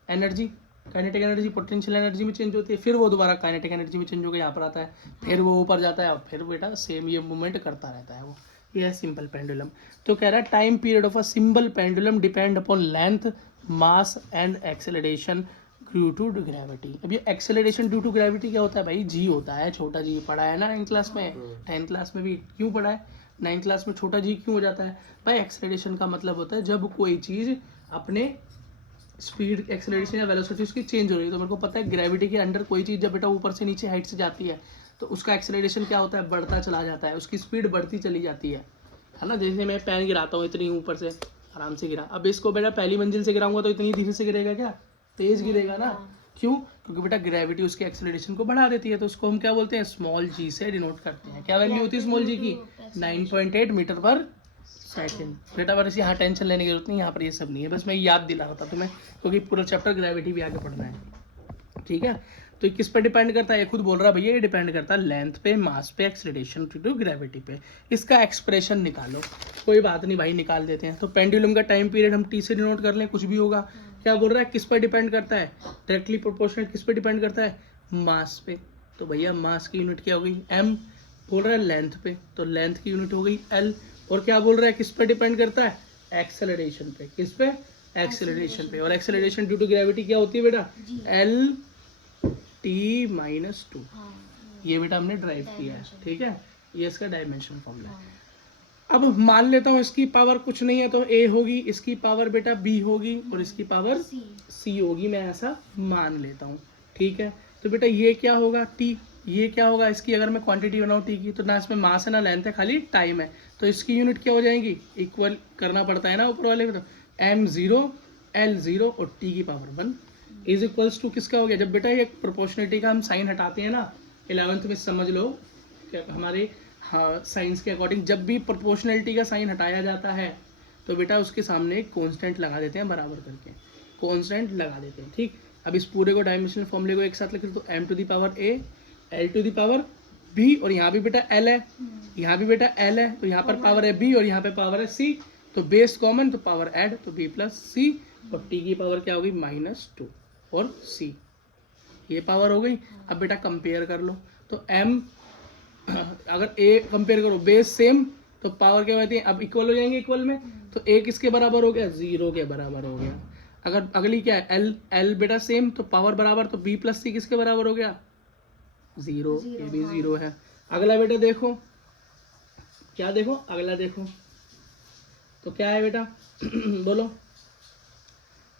energy kinetic energy potential energy में चेंज होती है, फिर वो दोबारा काइनेटिक एनर्जी में चेंज होकर यहाँ पर आता है, फिर वो ऊपर जाता है और फिर बेटा सेम ये मूवमेंट करता रहता है वो, ये है सिंपल पेंडुलम। तो कह रहा है time period of a simple pendulum depend upon length, mass and acceleration due to gravity. अब ये एक्सेलरेशन ड्यू टू ग्रेविटी क्या होता है भाई, जी होता है, छोटा जी पढ़ा है ना 9th क्लास में, 10th क्लास में भी क्यों पढ़ा है, 9th क्लास में छोटा जी क्यों हो जाता है भाई। एक्सेलरेशन का मतलब होता है जब कोई चीज़ अपने स्पीड एक्सेलरेशन या वेलोसिटी उसकी चेंज हो रही है। तो मेरे को पता है ग्रेविटी के अंडर कोई चीज़ जब बेटा ऊपर से नीचे हाइट से जाती है तो उसका एक्सेलरेशन क्या होता है, बढ़ता चला जाता है, उसकी स्पीड बढ़ती चली जाती है ना। जैसे मैं पेन गिराता हूँ इतनी ऊपर से आराम से गिरा, अब इसको बेटा पहली मंजिल से गिराऊंगा तो इतनी धीरे से गिरेगा क्या, तेज गिरेगा ना, क्यों, क्योंकि बेटा ग्रेविटी उसके एक्सेलरेशन को बढ़ा देती है। तो उसको हम क्या बोलते हैं, स्मॉल जी से डिनोट करते हैं। क्या वैल्यू होती है स्मॉल जी की, 9.8 मीटर पर सेकंड। बेटा बस यहाँ टेंशन लेने की जरूरत नहीं, यहाँ पर ये सब नहीं है, बस मैं याद दिला रहा था तुम्हें क्योंकि पूरा चैप्टर ग्रेविटी भी आगे पढ़ना है, ठीक है। तो किस पे डिपेंड करता है, ये खुद बोल रहा है भैया, ये डिपेंड करता है लेंथ पे, मास पे, एक्सेलरेशन टू ग्रेविटी पे। इसका एक्सप्रेशन निकालो, कोई बात नहीं भाई निकाल देते हैं। तो पेंडुलम का टाइम पीरियड हम टी से डिनोट कर लें, कुछ भी होगा। क्या बोल रहा है, किस पर डिपेंड करता है, डायरेक्टली प्रोपोर्शनल किस पे डिपेंड करता है, मास पे। तो भैया मास की यूनिट क्या हो गई, m, बोल रहा है लेंथ पे, तो लेंथ की यूनिट हो गई l। और क्या बोल रहा है किस पे डिपेंड करता है, एक्सेलरेशन पे, किस पे, एक्सेलरेशन पे। और एक्सेलरेशन ड्यू टू ग्रेविटी क्या होती है बेटा, L(T)-2। ये बेटा हमने ड्राइव किया है, ठीक है, ये इसका डायमेंशन फॉर्मूला है। अब मान लेता हूँ इसकी पावर कुछ नहीं है तो a होगी, इसकी पावर बेटा b होगी और इसकी पावर c होगी, मैं ऐसा मान लेता हूँ, ठीक है। तो बेटा ये क्या होगा t, ये क्या होगा, इसकी अगर मैं क्वांटिटी बनाऊँ t की, तो ना इसमें मास है ना लेंथ है, खाली टाइम है, तो इसकी यूनिट क्या हो जाएंगी, इक्वल करना पड़ता है ना ऊपर वाले में, तो m0 L0 और t की पावर 1 इज इक्वल्स टू किसका हो गया। जब बेटा ये प्रोपोर्शनलिटी का हम साइन हटाते हैं ना 11th में, समझ लो क्या हमारे साइंस के अकॉर्डिंग जब भी प्रोपोर्शनलिटी का साइन हटाया जाता है तो बेटा उसके सामने एक कांस्टेंट लगा देते हैं, बराबर करके कांस्टेंट लगा देते हैं, ठीक। अब इस पूरे को डायमेंशनल फॉर्मूले को एक साथ लिख तो m to the power a, l to the power b, और यहाँ भी बेटा l है, यहाँ भी बेटा l है, तो यहाँ पर पावर है b और यहाँ पे पावर है c, तो बेस कॉमन तो पावर ऐड, तो b प्लस c, और t की पावर क्या होगी -2 और c, ये पावर हो गई। अब बेटा कंपेयर कर लो, तो m अगर a कंपेयर करो बेस सेम तो पावर क्या होती है, अब इक्वल हो जाएंगे, इक्वल में तो a किसके बराबर हो गया, 0 के बराबर हो गया। अगर अगली क्या है l बेटा सेम तो पावर बराबर, तो b प्लस c किसके बराबर हो गया, 0, ये भी 0 है। अगला बेटा देखो क्या, देखो अगला देखो तो क्या है बेटा बोलो,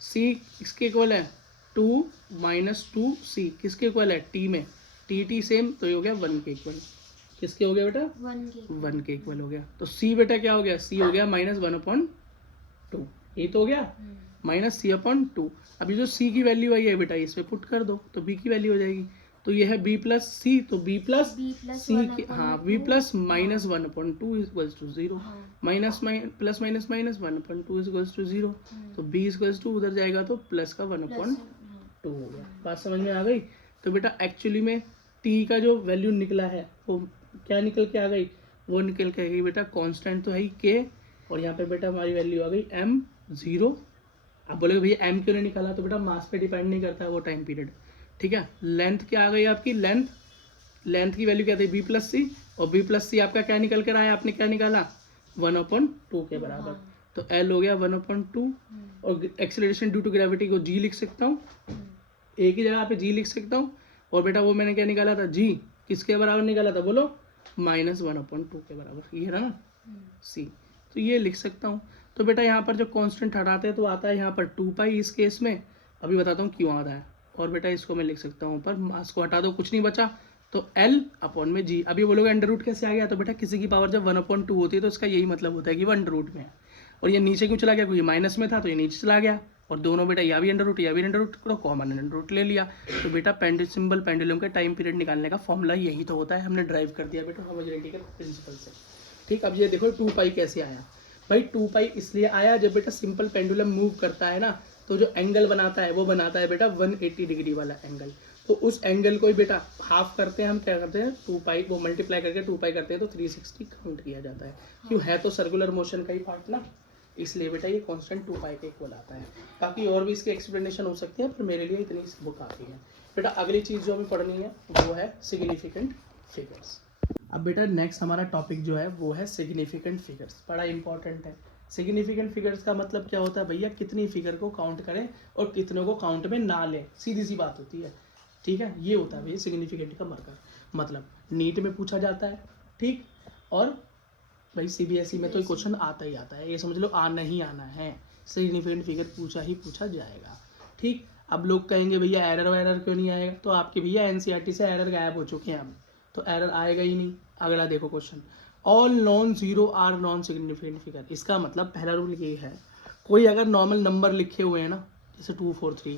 सी इसके इक्वल है 2 माइनस 2c, किसके इक्वल है, टी में, टी सेम, तो ये हो गया 1 के इक्वल। किसके हो गया बेटा, 1 के इक्वल हो गया। तो c बेटा क्या हो गया, c हो गया -1/2, ये तो हो गया -c/2। अब ये जो c की वैल्यू आई है बेटा इस पे पुट कर दो तो b की वैल्यू हो जाएगी। तो ये है b प्लस c, तो b प्लस c की, हाँ b plus -1/2 equals to 0, minus plus minus minus 1/2 equals to 0, तो b इक्वल्स टू उधर जाएगा तो प्लस का 1/2 हो गया। बात समझ में आ गई। तो बेटा एक्चुअली में t का जो वैल्यू निकला है वो क्या निकल के आ गई, वो निकल के आ गई बेटा कांस्टेंट तो है ही k, और यहाँ पे बेटा हमारी वैल्यू आ गई m0। आप बोलोगे भैया m क्यों नहीं निकाला, तो बेटा मास पे डिपेंड नहीं करता है वो टाइम पीरियड, ठीक है। लेंथ क्या आ गई आपकी, लेंथ की वैल्यू क्या थी b प्लस सी, और b प्लस सी आपका क्या निकल कर आया, आपने क्या निकाला 1/2 के बराबर, तो l हो गया 1/2, और एक्सेलरेशन ड्यू टू ग्रेविटी को g लिख सकता हूँ, एक ही जगह पे g लिख सकता हूँ, और बेटा वो मैंने क्या निकाला था, g किसके बराबर निकाला था बोलो, -1/2 के बराबर, ये है ना c, तो ये लिख सकता हूँ। तो बेटा यहाँ पर जो कांस्टेंट हटाते हैं तो आता है यहाँ पर 2 इस केस में, अभी बताता हूँ क्यों आ रहा है। और बेटा इसको मैं लिख सकता हूँ ऊपर, मास को हटा दो कुछ नहीं बचा, तो L/g। अभी बोलोगे अंडर रूट कैसे आ गया, तो बेटा किसी की पावर जब 1/2 होती है तो इसका यही मतलब होता है कि वो अंडर रूट में है, और ये नीचे क्यों चला गया, क्योंकि माइनस में था तो ये नीचे चला गया, और दोनों बेटा या भी अंडर रूट या भी अंडर रूट को कॉमन अंडर रूट ले लिया। तो बेटा सिंबल पेंडुलम का टाइम पीरियड निकालने का फॉर्मूला यही तो होता है, हमने ड्राइव कर दिया बेटा होमोजेनिटी के प्रिंसिपल से, ठीक। अब ये देखो 2 कैसे आया भाई, 2 इसलिए आया जब बेटा सिंपल पेंडुलम मूव करता है ना, तो जो एंगल बनाता है वो बनाता है बेटा 180 डिग्री वाला एंगल, तो उस एंगल को ही बेटा हाफ करते हैं हम, क्या करते हैं 2 वो मल्टीप्लाई करके 2 करते हैं तो 360 काउंट किया जाता है, क्यों है तो सर्कुलर मोशन का ही पार्ट ना, इसलिए बेटा ये कांस्टेंट 2 के इक्वल आता है। बाकी और भी इसकी एक्सप्लेनेशन हो सकती है, पर मेरे लिए इतनी बुक आती है। बेटा अगली चीज़ जो हमें पढ़नी है वो है सिग्निफिकेंट फिगर्स। अब बेटा नेक्स्ट हमारा टॉपिक जो है वो है सिग्निफिकेंट फिगर्स, बड़ा इंपॉर्टेंट है। सिग्निफिकेंट फिगर्स का मतलब क्या होता है भैया, कितनी फिगर को काउंट करें और कितनों को काउंट में ना लें, सीधी सी बात होती है, ठीक है। ये होता है भैया सिग्निफिकेंट का मतलब नीट में पूछा जाता है, ठीक, और भाई CBSE में तो ये क्वेश्चन आता ही आता है, ये समझ लो आना ही आना है, सिग्निफिकेंट फिगर पूछा जाएगा, ठीक। अब लोग कहेंगे भैया एरर वैरर क्यों नहीं आएगा, तो आपके भैया NCERT से एरर गायब हो चुके हैं अब, तो एरर आएगा ही नहीं। अगला देखो question, all non zero are non significant figure. इसका मतलब पहला रूल ये है, कोई अगर नॉर्मल नंबर लिखे हुए हैं ना, जैसे 243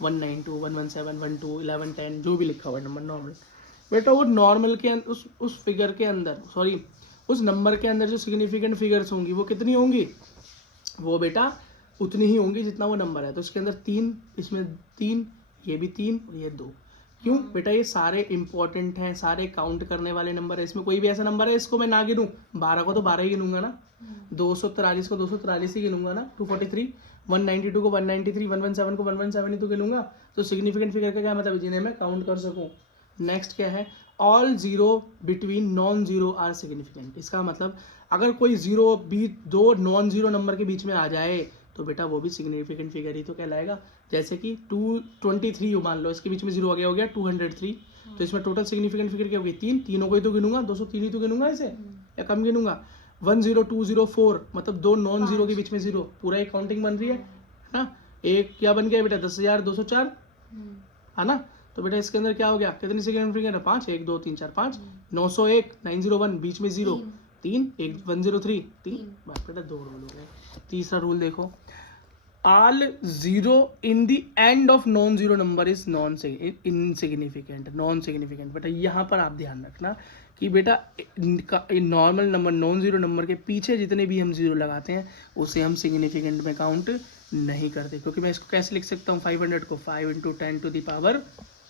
192 117 12 11 10 जो भी लिखा हुआ है नंबर नॉर्मल, बेटा वो नॉर्मल के उस फिगर के अंदर, सॉरी उस नंबर के अंदर जो सिग्निफिकेंट फिगर्स होंगी वो कितनी होंगी, वो बेटा उतनी ही होंगी जितना वो नंबर है। तो इसके अंदर 3, इसमें 3, ये भी 3 और ये 2, क्यों बेटा ये सारे इंपॉर्टेंट हैं, सारे काउंट करने वाले नंबर है, इसमें कोई भी ऐसा नंबर है इसको मैं ना गिनूं, 12 को तो 12 ही गिनूंगा ना, 243 को 243 ही गिनूंगा ना, 243 192 को 193 117 को 117 ही तो गिनूंगा। तो सिग्निफिकेंट फिगर का क्या मतलब है, जिन्हें मैं काउंट कर सकूं। नेक्स्ट क्या है, all zero between non zero are significant. इसका मतलब अगर कोई जीरो दो नॉन जीरो नंबर के बीच में आ जाए तो बेटा वो भी सिग्निफिकेंट फिगर ही तो कहलाएगा। जैसे कि 223 मान लो, इसके बीच में जीरो आ गया, हो गया 203, तो इसमें टोटल सिग्निफिकेंट फिगर क्या होगी, तीनों को ही तो गिनूंगा, 203 ही तो गिनूंगा इसे, या कम गिनूंगा। 10204 मतलब 2 नॉन जीरो के बीच में जीरो, पूरा एक काउंटिंग बन रही है ना। एक क्या बन गया बेटा 10,204 है ना। तो बेटा इसके अंदर क्या हो गया, कितनी सिग्निफिकेंट फिगर है, 5, 1 2 3 4 5, 901 901 बीच में जीरो, 3 1 103 3, बेटा 2 रूल हो गए। तीसरा रूल देखो, all zero in the end of non zero number is insignificant, non significant. बेटा यहाँ पर आप ध्यान रखना कि बेटा normal number non zero number के पीछे जितने भी हम जीरो लगाते हैं उसे हम सिग्निफिकेंट में काउंट नहीं करते, क्योंकि मैं इसको कैसे लिख सकता हूँ, 500 को 5 × 10 टू द पावर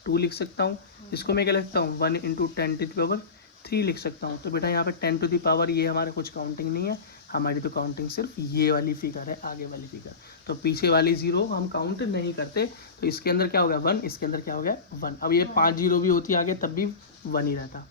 2 लिख सकता हूँ, इसको मैं क्या लिखता हूँ 1 × 10 टू द पावर 3 लिख सकता हूँ। तो बेटा यहाँ पे 10 टू द पावर ये हमारा कुछ काउंटिंग नहीं है, हमारी तो काउंटिंग सिर्फ ये वाली फिगर है, आगे वाली फिगर, तो पीछे वाली जीरो हम काउंट नहीं करते। तो इसके अंदर क्या हो गया 1, इसके अंदर क्या हो गया 1। अब ये 5 जीरो भी होती आगे तब भी 1 ही रहता।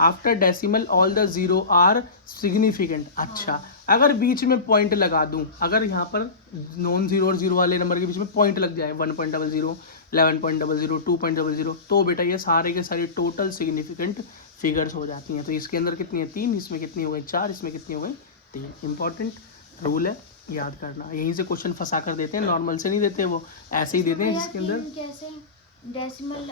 After decimal all the zero are significant. अच्छा अगर बीच में पॉइंट लगा दूं, अगर यहाँ पर नॉन जीरो और जीरो वाले नंबर के बीच में पॉइंट लग जाए 1.00 11.00 2.00, तो बेटा ये सारे के सारे टोटल सिग्निफिकेंट फिगर्स हो जाती हैं। तो इसके अंदर कितनी है 3, इसमें कितनी हो गई 4, इसमें कितनी हो गई 3। इंपॉर्टेंट। रूल है, याद करना। यहीं से क्वेश्चन फंसा कर देते हैं, नॉर्मल से नहीं देते, वो ऐसे ही देते हैं जिसके अंदर कैसे डेसिमल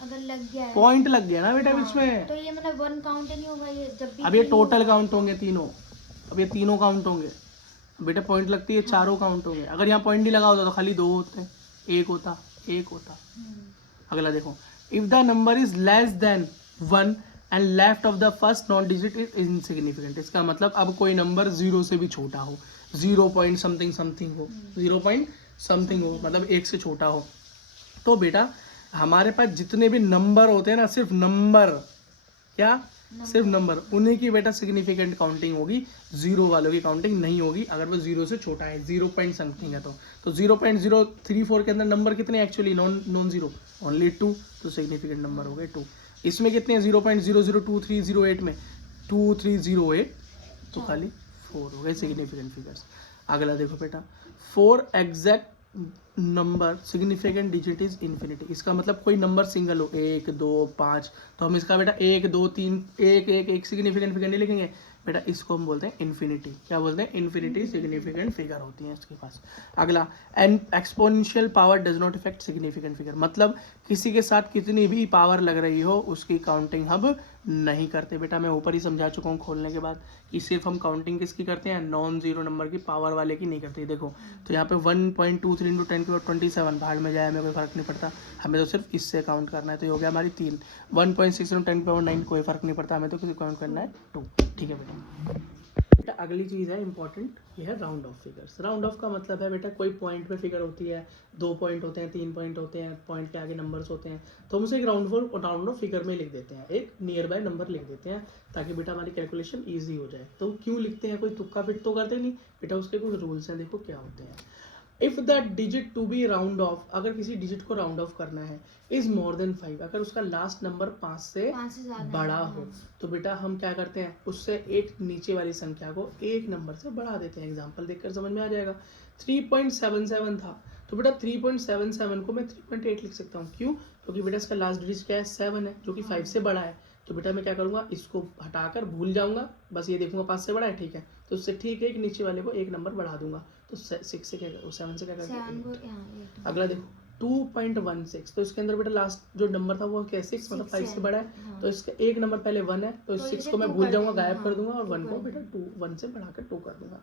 अगर लग गया है पॉइंट लग गया ना बेटा हाँ, बीच में, तो ये मतलब 1 काउंट नहीं होगा ये जब भी अब ये तीन टोटल होगा। काउंट होंगे तीनों, अब ये तीनों काउंट होंगे बेटा, पॉइंट लगती है चारों काउंट होंगे। अगर यहाँ पॉइंट नहीं लगा होता तो खाली 2 होते, एक होता। अगला देखो, if the number is less then 1 and left of the first non digit is insignificant. इसका मतलब अब कोई नंबर 0 से भी छोटा हो, 0 पॉइंट समथिंग समथिंग हो, 0 पॉइंट समथिंग हो, मतलब 1 से छोटा हो, तो बेटा हमारे पास जितने भी नंबर होते हैं ना, सिर्फ नंबर, क्या सिर्फ नंबर, उन्हीं की बेटा सिग्निफिकेंट काउंटिंग होगी, 0 वालों की काउंटिंग नहीं होगी अगर वो 0 से छोटा है, 0 पॉइंट समथिंग है तो 0.034 के अंदर नंबर कितने एक्चुअली नॉन जीरो, ओनली 2, तो सिग्निफिकेंट नंबर हो गए 2। इसमें कितने हैं 0.002308 में 2308, तो खाली 4 हो गए सिग्निफिकेंट फिगर्स। अगला देखो बेटा, 4 exact number significant digit is infinity. इसका मतलब कोई नंबर सिंगल हो, 1 2 5, तो हम इसका बेटा 1 2 3 1 सिग्निफिकेंट फिगर नहीं लिखेंगे बेटा, इसको हम बोलते हैं इन्फिनिटी। क्या बोलते हैं? इन्फिनिटी सिग्निफिकेंट फिगर होती है इसके पास। अगला, N exponential power does not effect significant figure, मतलब किसी के साथ कितनी भी पावर लग रही हो उसकी काउंटिंग हम नहीं करते बेटा। मैं ऊपर ही समझा चुका हूँ खोलने के बाद कि सिर्फ हम काउंटिंग किसकी करते हैं, नॉन जीरो नंबर की, पावर वाले की नहीं करते। देखो तो यहाँ पे 1.23 इंटू 10⁻27 भाग में जाए हमें कोई फर्क नहीं पड़ता, हमें तो सिर्फ इससे काउंट करना है, तो ये हो गया हमारी 3। 1.6 इंटू 10⁻9 कोई फर्क नहीं पड़ता, हमें तो किसी काउंट करना है 2। ठीक है बेटा। बेटा अगली चीज़ है इंपॉर्टेंट, ये है round of figures. Round of का मतलब है बेटा कोई पॉइंट पे फिगर होती है, 2 पॉइंट होते हैं, 3 पॉइंट होते हैं, पॉइंट के आगे नंबर्स होते हैं, तो हम उसे एक राउंड ऑफ फिगर में लिख देते हैं, एक नियर बाय नंबर लिख देते हैं ताकि बेटा हमारी कैलकुलेशन ईजी हो जाए। तो क्यों लिखते हैं, कोई तुक्का फिट तो करते नहीं बेटा, उसके कुछ रूल्स हैं, देखो क्या होते हैं। If the digit to be round off, अगर किसी डिजिट को राउंड ऑफ करना है, इज मोर देन 5, अगर उसका लास्ट नंबर 5 से बड़ा हो, तो बेटा हम क्या करते हैं, उससे एक नीचे वाली संख्या को एक नंबर से बढ़ा देते हैं। एग्जांपल देखकर समझ में आ जाएगा। 3.77 था, तो बेटा 3.77 को मैं 3.8 लिख सकता हूँ। क्यों? क्योंकि बेटा इसका लास्ट डिजिट क्या है, 7 है, जो कि 5 से बड़ा है। तो बेटा मैं क्या करूँगा, इसको हटाकर भूल जाऊँगा, बस ये देखूंगा 5 से बड़ा है, ठीक है, तो उससे ठीक है, एक नीचे वाले को एक नंबर बढ़ा दूंगा, तो 6 से क्या, 7 से क्या करेंगे। अगला देखो 2.16, तो इसके अंदर बेटा लास्ट जो नंबर था वो क्या है, 6, मतलब 5 से बड़ा है, तो इसका एक नंबर पहले 1 है, तो 6 को मैं भूल जाऊंगा, गायब कर दूंगा, और 1 को बेटा 1 से बढ़ाकर 2 कर दूंगा।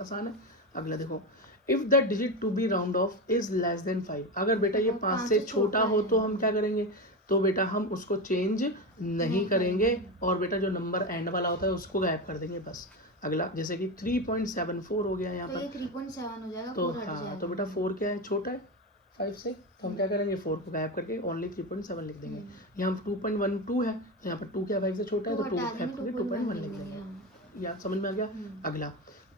आसान है। अगला देखो, if the digit to be round off is less than 5, अगर बेटा ये 5 से छोटा हो तो हम क्या करेंगे, तो बेटा हम उसको चेंज नहीं करेंगे, और बेटा जो नंबर एंड वाला होता है उसको गायब कर देंगे बस। अगला जैसे कि 3.74 हो गया यहाँ पर, 3.7 हो जाएगा, तो हाँ, तो बेटा 4 क्या है, छोटा है 5 से, तो हम क्या करेंगे, 4 को गायब करके ओनली 3.7 लिख देंगे। यहाँ 2.12 है, तो यहाँ पर 2 क्या 5 से छोटा है, तो 2 गायब करके 2.1 लिख देंगे। या समझ में आ गया। अगला,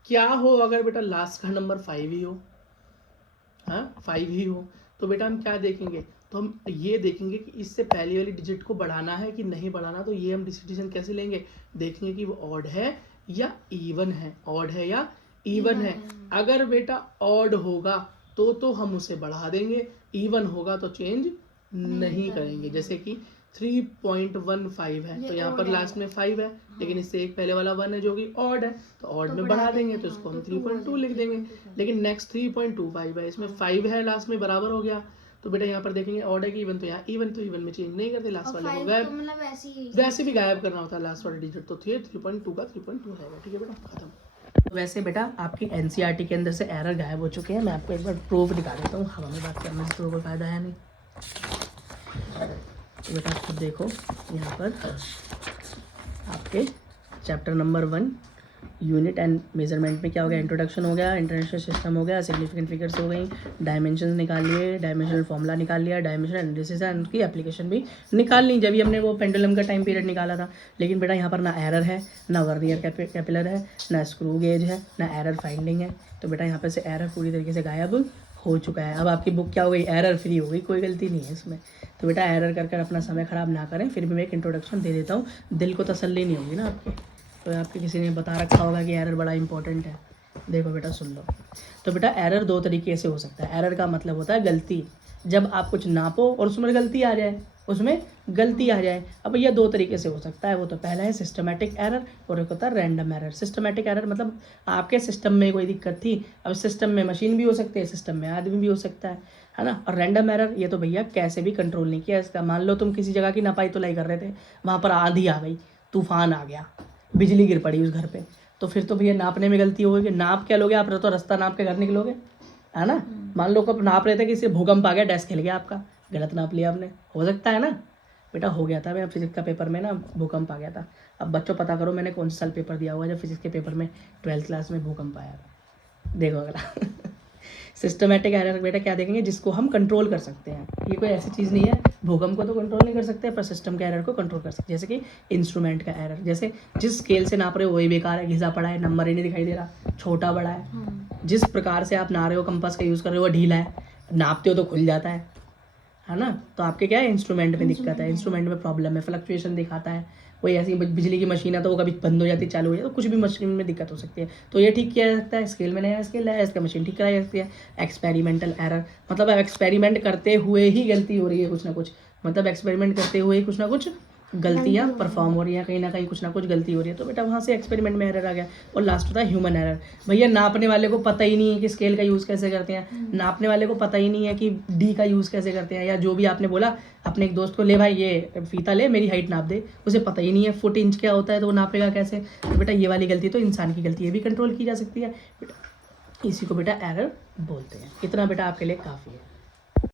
क्या हो अगर बेटा लास्ट का नंबर 5 ही हो, हाँ 5 ही हो, तो बेटा हम क्या देखेंगे, तो हम ये देखेंगे कि इससे पहले वाली डिजिट को बढ़ाना है कि नहीं बढ़ाना। तो ये हम डिसीजन कैसे लेंगे, देखेंगे कि वो ऑड है या इवन है, ऑड है या इवन है। अगर बेटा ऑड होगा तो हम उसे बढ़ा देंगे, इवन होगा तो चेंज नहीं करेंगे। जैसे कि 3.15 है, तो यहाँ पर लास्ट में 5 है, लेकिन इससे एक पहले वाला 1 है जो कि ऑड है, तो ऑड में बढ़ा देंगे, तो इसको हम 3.2 लिख देंगे। लेकिन नेक्स्ट 3.25 है, इसमें 5 है लास्ट में, बराबर हो गया, तो बेटा यहाँ पर देखेंगे ऑड है कि इवन, तो यहाँ इवन, तो इवन में चेंज नहीं करते, लास्ट वाले को गायब, मतलब वैसे भी गायब करना होता है लास्ट वाले डिजिट, तो 3.2 का 3.2 रहेगा। ठीक है बेटा, खत्म। वैसे बेटा आपकी एनसीईआरटी के अंदर से एरर गायब हो चुके हैं, मैं आपको एक बार प्रूफ दिखा देता हूँ, हवा में बात करने से तो कोई फायदा है नहीं। तो बेटा आप खुद देखो, यहाँ पर आपके chapter number 1 unit and measurement में क्या हो गया, इंट्रोडक्शन हो गया, इंटरनेशनल सिस्टम हो गया, सिग्निफिकेंट फिगर्स हो गई, डायमेंशन निकाल लिए, डायमेंशनल फॉर्मूला निकाल लिया, डायमेंशनल एनालिसिस एंड उनकी एप्लीकेशन भी निकाल ली, जब भी हमने वो पेंडुलम का टाइम पीरियड निकाला था। लेकिन बेटा यहाँ पर ना एरर है, ना वर्नियर कैपिलर है, ना स्क्रू गेज है, ना एरर फाइंडिंग है, तो बेटा यहाँ पर से एरर पूरी तरीके से गायब हो चुका है। अब आपकी बुक क्या हो गई, एरर फ्री हो गई, कोई गलती नहीं है इसमें। तो बेटा एरर कर कर अपना समय ख़राब ना करें, फिर भी मैं एक इंट्रोडक्शन दे देता हूँ, दिल को तसल्ली नहीं होगी ना आपकी, तो आपके किसी ने बता रखा होगा कि एरर बड़ा इंपॉर्टेंट है। देखो बेटा सुन लो, तो बेटा एरर 2 तरीके से हो सकता है। एरर का मतलब होता है गलती, जब आप कुछ नापो और उसमें गलती आ जाए, उसमें गलती आ जाए। अब भैया दो तरीके से हो सकता है, वो तो पहला है सिस्टमेटिक एरर और एक होता है रैंडम एरर। सिस्टमेटिक एरर मतलब आपके सिस्टम में कोई दिक्कत थी, अब सिस्टम में मशीन भी हो सकती है, सिस्टम में आदमी भी हो सकता है ना। और रैंडम एरर ये तो भैया कैसे भी कंट्रोल नहीं किया इसका। मान लो तुम किसी जगह की नपाई तुलाई कर रहे थे, वहाँ पर आंधी आ गई, तूफान आ गया, बिजली गिर पड़ी उस घर पे, तो फिर तो भैया नापने में गलती होगी। नाप क्या लोगे आप, तो रास्ता नाप के घर निकलोगे, है ना। मान लो कब नाप रहे थे कि इससे भूकंप आ गया, डेस्क हिल गया आपका, गलत नाप लिया आपने, हो सकता है ना। बेटा हो गया था, मैं फिजिक्स का पेपर में ना भूकंप आ गया था। अब बच्चों पता करो मैंने कौन सा साल पेपर दिया हुआ जब फिजिक्स के पेपर में 12th क्लास में भूकंप आया था, देखो अगला। सिस्टमेटिक एरर बेटा क्या देखेंगे, जिसको हम कंट्रोल कर सकते हैं। ये कोई ऐसी चीज़ नहीं है, भूकंप को तो कंट्रोल नहीं कर सकते पर सिस्टम के एरर को कंट्रोल कर सकते हैं। जैसे कि इंस्ट्रूमेंट का एरर, जैसे जिस स्केल से नाप रहे हो वही बेकार है, घिसा पड़ा है, नंबर ही नहीं दिखाई दे रहा, छोटा बड़ा है। जिस प्रकार से आप नाप रहे हो, कंपास का यूज़ कर रहे हो वो ढीला है, नापते हो तो खुल जाता है ना। तो आपके क्या है, इंस्ट्रूमेंट में दिक्कत है, इंस्ट्रूमेंट में प्रॉब्लम है, फ्लक्चुएशन दिखाता है। कोई ऐसी बिजली की मशीन है तो वो कभी बंद हो जाती है, चालू हो जाती है, तो कुछ भी मशीन में दिक्कत हो सकती है, तो ये ठीक किया जा सकता है। स्केल में नया स्केल है, इसका मशीन ठीक कराई जा सकती है। एक्सपेरिमेंटल एरर मतलब एक्सपेरिमेंट करते हुए ही गलती हो रही है कुछ ना कुछ, मतलब एक्सपेरिमेंट करते हुए ही कुछ ना कुछ गलतियाँ परफॉर्म हो रही हैं, कहीं ना कहीं कुछ ना कुछ गलती हो रही है, तो बेटा वहाँ से एक्सपेरिमेंट में एरर आ गया। और लास्ट होता है ह्यूमन एरर। भैया नापने वाले को पता ही नहीं है कि स्केल का यूज़ कैसे करते हैं, नापने वाले को पता ही नहीं है कि डी का यूज़ कैसे करते हैं, या जो भी आपने बोला अपने एक दोस्त को, ले भाई ये फीता ले मेरी हाइट नाप दे, उसे पता ही नहीं है फुट इंच क्या होता है, तो वो नापेगा कैसे। तो बेटा ये वाली गलती तो इंसान की गलती है, भी कंट्रोल की जा सकती है बेटा, इसी को बेटा एरर बोलते हैं। इतना बेटा आपके लिए काफ़ी है।